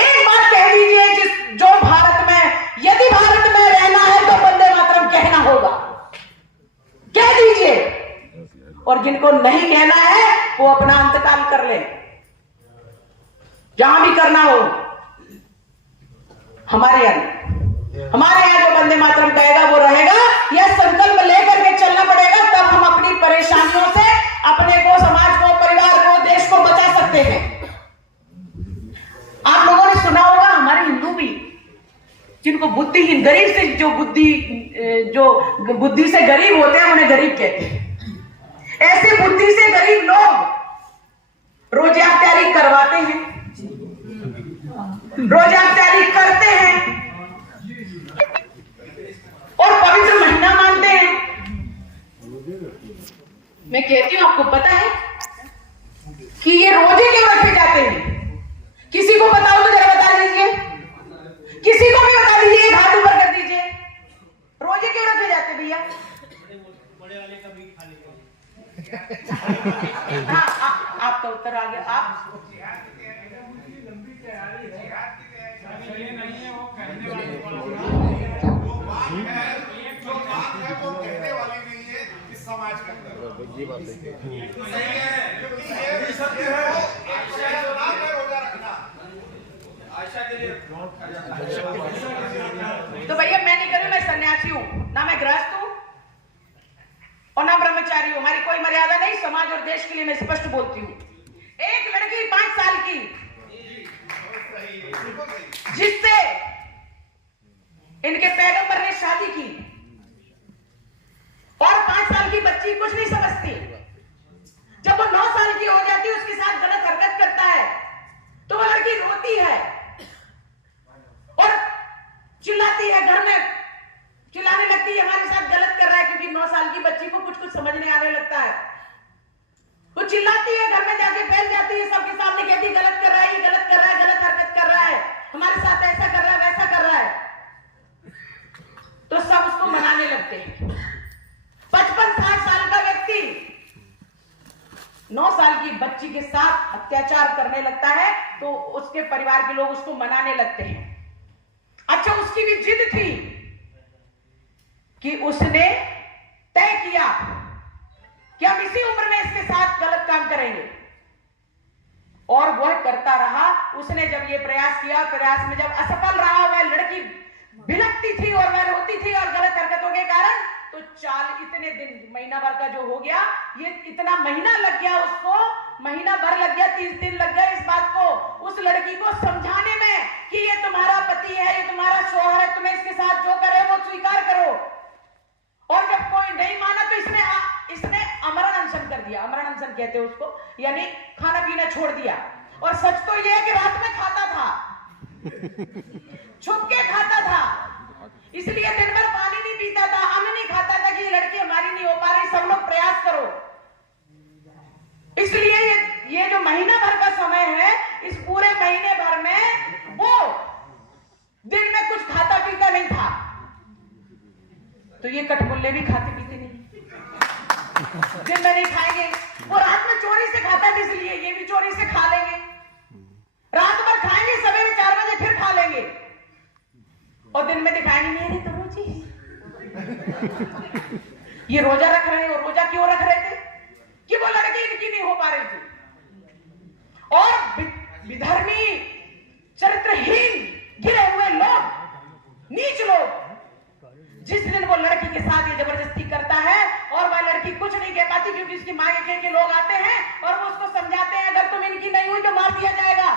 एक बात कह दीजिए, जो भारत में, यदि भारत में रहना है तो वंदे मातरम कहना होगा, कह दीजिए। और जिनको नहीं कहना है वो अपना अंतकाल कर ले, जहां भी करना हो। हमारे यहाँ जो वंदे मातरम कहेगा वो रहेगा। यह संकल्प लेकर के चलना पड़ेगा, तब हम अपनी परेशानियों से अपने को, समाज को, परिवार को, देश को बचा सकते हैं। आप लोगों ने सुना होगा हमारे हिंदू भी, जिनको बुद्धिहीन, गरीब से जो बुद्धि से गरीब होते हैं उन्हें गरीब कहते हैं। ऐसे बुद्धि से गरीब लोग रोजे अफ्तारी करवाते हैं, रोजा अफ्तारी करते हैं और पवित्र महीना मानते हैं। मैं कहती हूं, आपको पता है कि ये रोजे क्यों रखे जाते हैं? किसी को बताओ तो जरा बता दीजिए, किसी को भी बता दीजिए, हाथ ऊपर कर दीजिए। रोजे क्यों रखे जाते भैया? हाँ, आपका उत्तर आ गया। आप समाज के अंदर ये बात है। तो भैया मैं नहीं करूं, मैं सन्यासी हूं, ना मैं गृहस्थ हूं और ना ब्रह्मचारी हूं। हमारी कोई मर्यादा नहीं, समाज और देश के लिए मैं स्पष्ट बोलती हूं। एक लड़की 5 साल की जिससे इनके पैगंबर ने शादी की और 5 साल की बच्ची कुछ नहीं समझती, जब वो 9 साल की हो जाती है उसके साथ गलत हरकत करता है तो वो लड़की रोती है और चिल्लाती है, घर में चिल्लाने लगती है हमारे साथ गलत कर रहा है, क्योंकि 9 साल की बच्ची को कुछ समझने आने लगता है। वो चिल्लाती है, घर में जाके फैल जाती है, सबके सामने कहती गलत कर रहा है, ये गलत कर रहा है, गलत हरकत कर रहा है, हमारे साथ ऐसा कर रहा है, वैसा कर रहा है। तो सब उसको मनाने लगते हैं। 55-60 साल का व्यक्ति 9 साल की बच्ची के साथ अत्याचार करने लगता है तो उसके परिवार के लोग उसको मनाने लगते हैं। अच्छा, उसकी भी जिद थी कि उसने तय किया कि हम इसी उम्र में इसके साथ गलत काम करेंगे और वह करता रहा। उसने जब ये प्रयास किया, प्रयास में जब असफल रहा, वह लड़की बिलखती थी और वह रोती थी और गलत हरकतों के कारण, तो इतने दिन, महीना भर का जो हो गया, ये इतना महीना लग गया उसको, महीना भर लग गया, 30 दिन लग गए इस बात को, उस लड़की को समझाने में कि ये तुम्हारा पति है, ये तुम्हारा शौहर है, तुम्हें इसके साथ जो करे वो स्वीकार करो। और जब कोई नहीं माना तो इसने अमरण अनशन कर दिया। अमरण अनशन कहते हैं उसको, यानी खाना पीना छोड़ दिया। और सच तो यह है कि रात में खाता था, छुप के खाता था, इसलिए दिन भर पानी नहीं पीता था, अन्न नहीं खाता था कि ये लड़की हमारी नहीं हो पा रही, सब लोग प्रयास करो। इसलिए ये जो महीना भर का समय है, इस पूरे महीने भर में वो दिन में कुछ खाता पीता नहीं था। तो ये कटमुल्ले भी खाते पीते नहीं, दिन में नहीं खाएंगे। वो रात में चोरी से खाता था, इसलिए ये भी चोरी से खा लेंगे। रात भर खाएंगे, सवेरे 4 बजे फिर खा लेंगे और दिन में दिखाएंगे मेरी तो रोजी ये रोजा रख रहे हैं। और रोजा क्यों रख रहे थे? कि वो लड़की इनकी नहीं हो पा रही थी। और विधर्मी, चरित्रहीन, गिरे हुए लोग, नीच लोग जिस दिन वो लड़की के साथ ये जबरदस्ती करता है और वह लड़की कुछ नहीं कह पाती क्योंकि उसकी माँ के लोग आते हैं और वो उसको समझाते हैं अगर तुम इनकी नहीं हुई तो मार दिया जाएगा।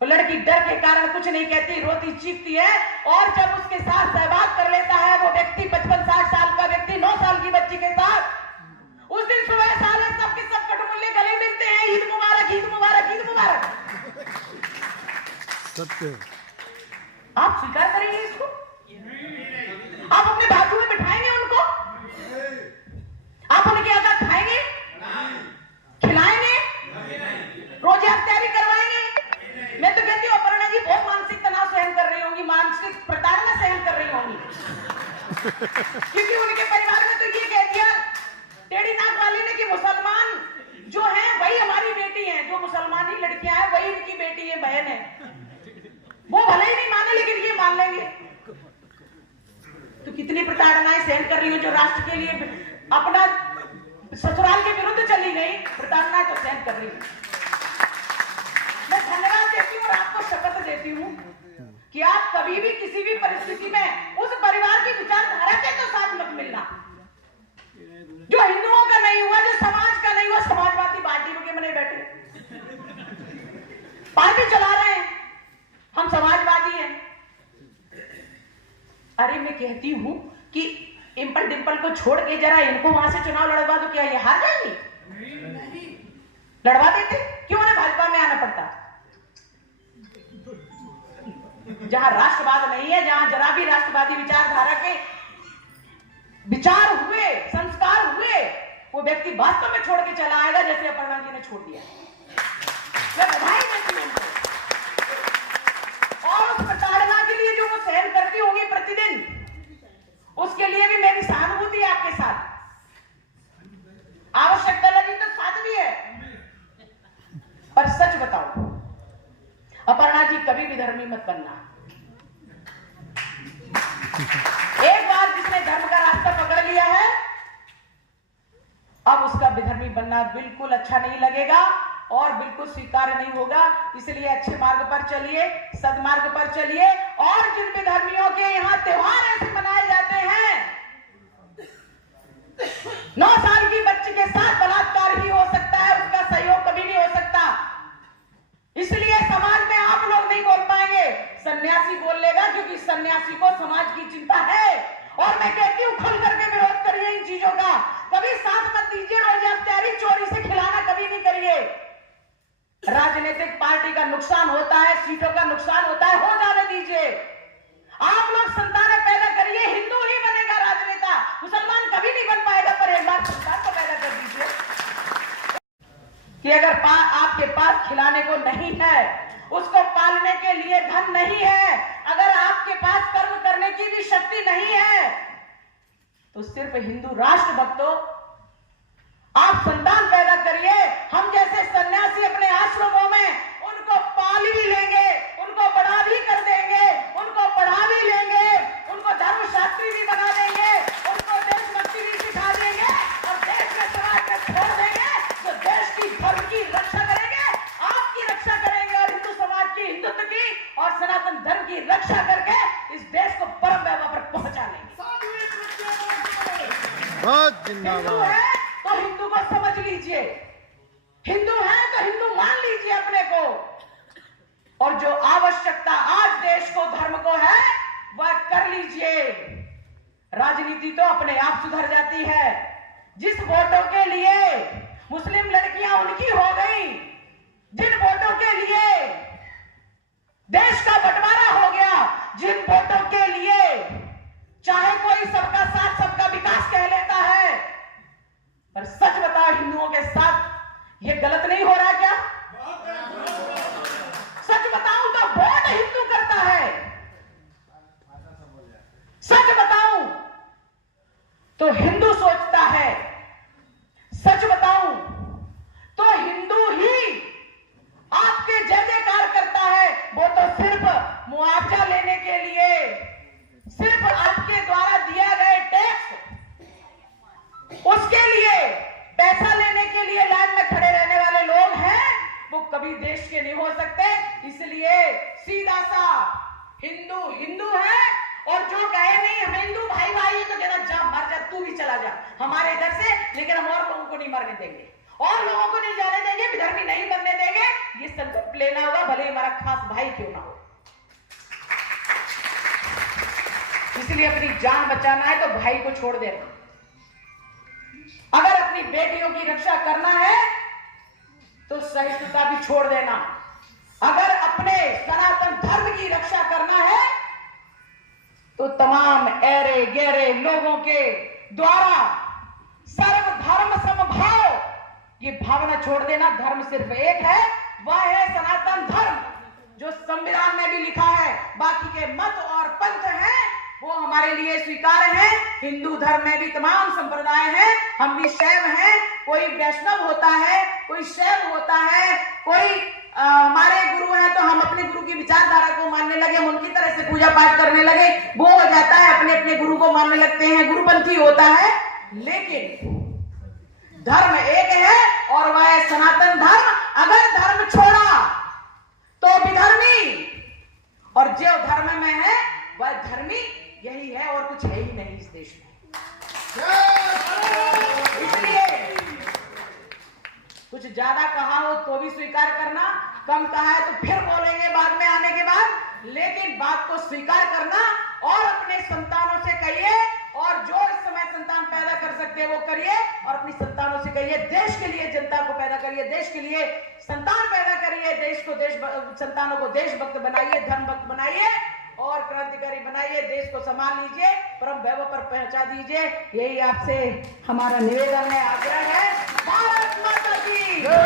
वो लड़की डर के कारण कुछ नहीं कहती, रोती चीखती है और जब उसके साथ सहवास कर लेता है वो व्यक्ति 55-60 साल का व्यक्ति 9 साल की बच्ची के साथ, उस दिन सुबह साले सबके सब कटमुल्ले गले मिलते हैं, ईद मुबारक ईद मुबारक ईद मुबारक। सत्य। आप स्वीकार करेंगे इसको? आप अपने बाजू में बिठाएंगे उनको? आप उनके आगा खाएंगे, खिलाएंगे, रोजे अफ्तारी करवाएंगे? मैं तो कहती हूँ अपर्णा जी बहुत मानसिक तनाव सहन कर रही होंगी, मानसिक प्रताड़ना सहन कर रही होंगी क्योंकि उनके परिवार में तो ये कह दिया टेढ़ी नाक वाली ने कि मुसलमान जो है वही हमारी बेटी है, जो मुसलमानी लड़कियां हैं वही इनकी बेटी है, बहन है। वो भले ही नहीं माने लेकिन ये मान लेंगे। तो कितनी प्रताड़नाएं सहन कर रही हूँ जो राष्ट्र के लिए अपना ससुराल के विरुद्ध चली गई, प्रताड़ना तो सहन कर रही हूँ। मैं धन्यवाद देती हूँ और आपको शपथ देती हूँ कि आप कभी भी किसी भी परिस्थिति में उस परिवार की विचारधारा के तो साथ मत मिलना जो हिंदुओं का नहीं हुआ, जो समाज का नहीं हुआ। समाजवादी पार्टी के बने बैठे पार्टी चला रहे हैं, हम समाजवादी हैं। अरे मैं कहती हूं कि इम्पल डिम्पल को छोड़ के जरा इनको वहां से चुनाव लड़वा दो, क्या ये हार जाएंगे? लड़वा देते, क्यों उन्हें भाजपा में आना पड़ता? जहां राष्ट्रवाद नहीं है, जहां जरा भी राष्ट्रवादी विचारधारा के विचार हुए, संस्कार हुए, वो व्यक्ति वास्तव में छोड़ के चला आएगा जैसे अपर्णा जी ने छोड़ दिया। मैं बधाई देती हूं उनको। और उस प्रताड़ना के लिए जो वो सहन करती होंगी प्रतिदिन, उसके लिए भी मेरी सहानुभूति है आपके साथ। आवश्यकता लगी तो साथ भी है। पर सच बताओ अपर्णा जी, कभी भी धर्मी मत बनना। एक बार जिसने धर्म का रास्ता पकड़ लिया है अब उसका विधर्मी बनना बिल्कुल अच्छा नहीं लगेगा और बिल्कुल स्वीकार्य नहीं होगा। इसलिए अच्छे मार्ग पर चलिए, सदमार्ग पर चलिए। और जिन विधर्मियों के यहाँ त्योहार ऐसे मनाए जाते हैं, 9 साल की बच्ची के साथ बलात्कार ही हो सकता है, उसका सहयोग कभी नहीं हो सकता। इसलिए समाज में आप लोग नहीं बोल पाएंगे, सन्यासी बोल लेगा क्योंकि सन्यासी को समाज की चिंता है। और मैं कहती हूँ खुल करके विरोध करिए इन चीजों का, कभी साथ मत दीजिए। रोजा इफ्तारी चोरी से खिलाना कभी नहीं करिए। राजनीतिक पार्टी का नुकसान होता है, सीटों का नुकसान होता है, हो जाने दीजिए। आप लोग संतानें पैदा करिए, हिंदू ही बनेगा राजनेता, मुसलमान कभी नहीं बन पाएगा। पर एक बार संतान को पैदा कर दीजिए कि अगर आपके पास खिलाने को नहीं है, उसको पालने के लिए धन नहीं है, अगर आपके पास कर्म करने की भी शक्ति नहीं है, तो सिर्फ हिंदू राष्ट्र भक्तों आप संतान पैदा करिए। हम जैसे सन्यासी अपने आश्रमों में उनको पाल भी लेंगे, उनको बड़ा भी कर देंगे, उनको पढ़ा भी लेंगे, उनको धर्मशास्त्री भी बना देंगे, उनको देशभक्ति भी सिखा देंगे और देश के समाज में छोड़ देंगे तो देश की धर्म की रक्षा करेंगे, आपकी रक्षा करेंगे और हिंदू समाज की, हिंदुत्व की और सनातन धर्म की रक्षा करके इस देश को परम वैभव पर पहुंचा लेंगे। हिंदू है तो हिंदू को समझ लीजिए, हिंदू है तो हिंदू मान लीजिए अपने को। और जो आवश्यकता आज देश को, धर्म को है, वह कर लीजिए। राजनीति तो अपने आप सुधर जाती है। जिस वोटों के लिए मुस्लिम लड़कियां उनकी हो गई, जिन वोटों के लिए देश का बंटवारा हो गया, जिन वोटों के लिए चाहे कोई सबका साथ सबका विकास कह लेता है, पर सच बताओ हिंदुओं के साथ ये गलत नहीं हो रहा क्या? सच बताऊं तो वोट हिंदू करता है। सच बताऊं तो हिंदू सोचता है। सच बताऊं तो हिंदू ही आपके जय जयकार करता है। वो तो सिर्फ मुआवजा लेने के लिए, सिर्फ आपके द्वारा दिया गए टैक्स, उसके लिए पैसा लेने के लिए लाइन में खड़े रहने वाले लोग हैं, वो कभी देश के नहीं हो सकते। इसलिए सीधा सा हिंदू हिंदू है और जो कहे नहीं हम हिंदू भाई भाई तो कहना जा मर जा, तू भी चला जा हमारे इधर से, लेकिन हम और लोगों को नहीं मरने देंगे, और लोगों को नहीं जाने देंगे, विधर्मी नहीं बनने देंगे। ये संकल्प लेना होगा, भले हमारा खास भाई क्यों ना हो। इसलिए अपनी जान बचाना है तो भाई को छोड़ देना, अगर अपनी बेटियों की रक्षा करना है तो सहिष्णुता भी छोड़ देना, अगर अपने सनातन धर्म की रक्षा करना है तो तमाम ऐरे गहरे लोगों के द्वारा सर्वधर्म समभाव ये भावना छोड़ देना। धर्म सिर्फ एक है, वह है सनातन धर्म, जो संविधान में भी लिखा है। बाकी के मत और पंथ हैं वो हमारे लिए स्वीकार है। हिंदू धर्म में भी तमाम संप्रदाय हैं, हम भी शैव हैं, कोई वैष्णव होता है, कोई शैव होता है, कोई हमारे गुरु हैं तो हम अपने गुरु की विचारधारा को मानने लगे, हम उनकी तरह से पूजा पाठ करने लगे, वो हो जाता है, अपने अपने गुरु को मानने लगते हैं, गुरुपंथी होता है। लेकिन धर्म एक है और वह है सनातन धर्म। अगर धर्म छोड़ा तो विधर्मी, और जो धर्म में है वह धर्मी यही है और कुछ है ही नहीं इस देश में। इसलिए कुछ ज्यादा कहा हो तो भी स्वीकार करना, कम कहा है तो फिर बोलेंगे बाद में आने के बाद, लेकिन बात को स्वीकार करना और अपने संतानों से कहिए, और जो इस समय संतान पैदा कर सकते हैं वो करिए, और अपनी संतानों से कहिए देश के लिए जनता को पैदा करिए, देश के लिए संतान पैदा करिए, देश को संतानों को देशभक्त बनाइए, धर्मभक्त बनाइए और क्रांतिकारी बनाइए, देश को संभाल लीजिए, परम वैभव पर पहुंचा दीजिए। यही आपसे हमारा निवेदन है, आग्रह है। भारत माता की जय।